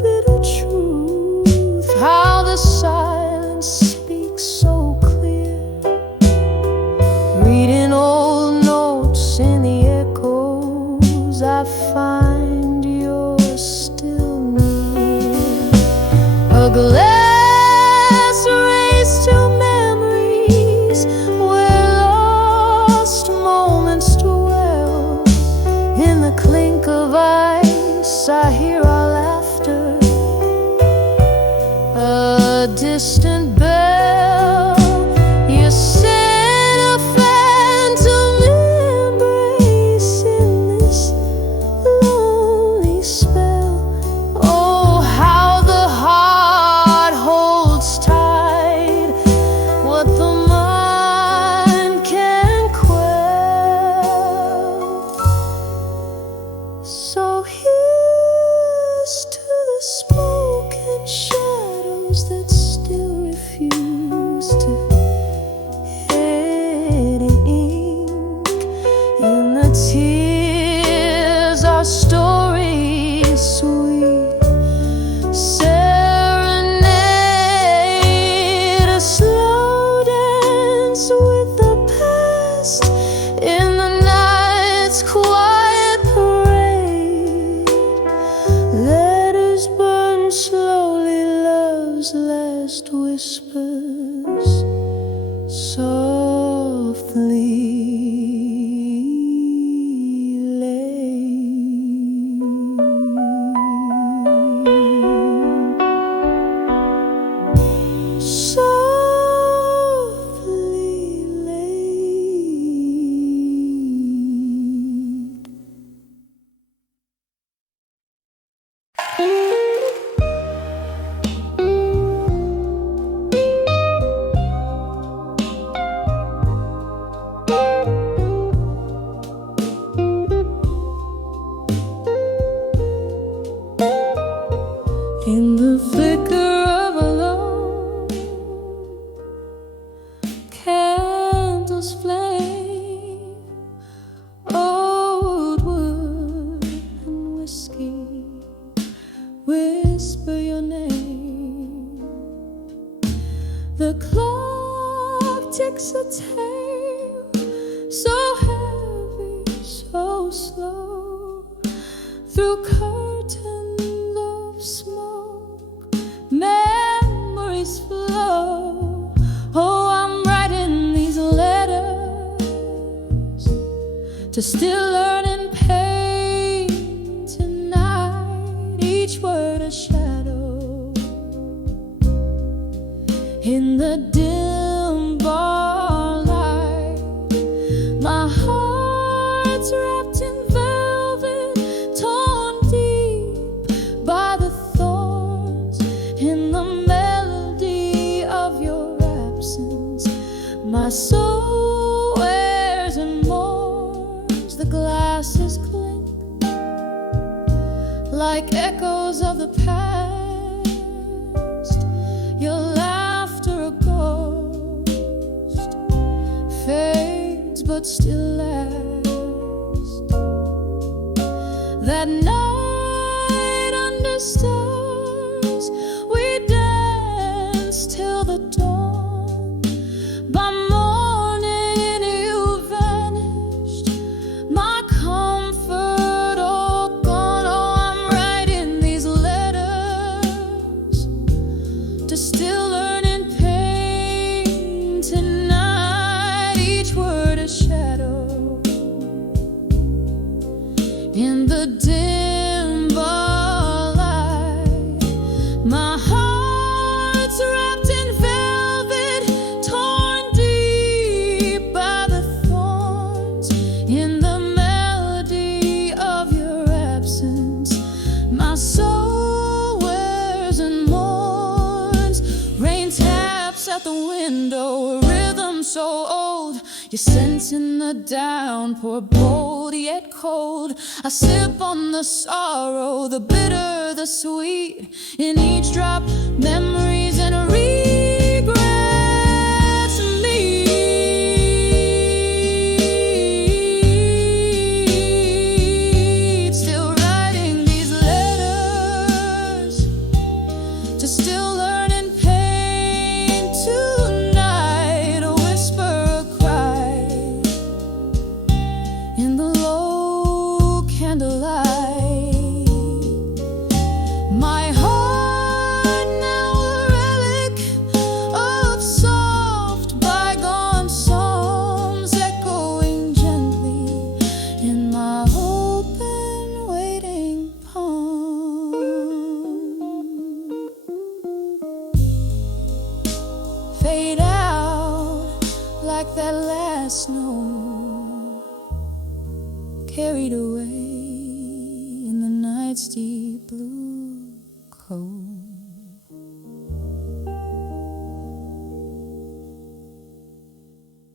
bitter truth, how the silence speaks so clear. Reading old notes in the echoes, I find you're still near. A glass raised to memories where lost moments dwell. In the clink of ice, I hear our laughter, a distant bell. You sent a phantom embrace in this lonely spell. Oh, how the heart holds tight what the mind can quell. So here's to the smoke and shadows that still refuse to edit ink. In the tears, our story is sweet. Serenade, a slow dance with the past in the night's quiet parade. Letters burn slowly, love's last whispers softly laid. Softly laid. In the flicker of a low candle's flame, old wood and whiskey whisper your name. The clock ticks a tale, so heavy, so slow, through curtains of smoke, memories flow. Oh, I'm writing these letters to still learning pain tonight. Each word a shadow in the dim bar light. My heart's wrapped in velvet, torn deep by the thorns. In the melody of your absence, my soul wears and mourns. The glasses clink like echoes of the past. Your laughter a ghost fades but still lasts. That night under stars, we danced till the dawn. By morning you vanished, my comfort all gone. Oh, I'm writing these letters to still learn In the dim light, my heart's wrapped in velvet, torn deep by the thorns. In the melody of your absence, my soul wears and mourns. Rain taps at the window, a rhythm so old. Your scent in the downpour, bold yet cold. I sip on the sorrow, the bitter, the sweet. In each drop, memories and regrets meet. Still writing these letters to still learn in pain. Tonight, a whisper, a cry in the low candlelight. My heart now a relic of soft bygone songs, echoing gently in my open waiting palm. Fade out like that last snow, carried away in the night's deep blue cold.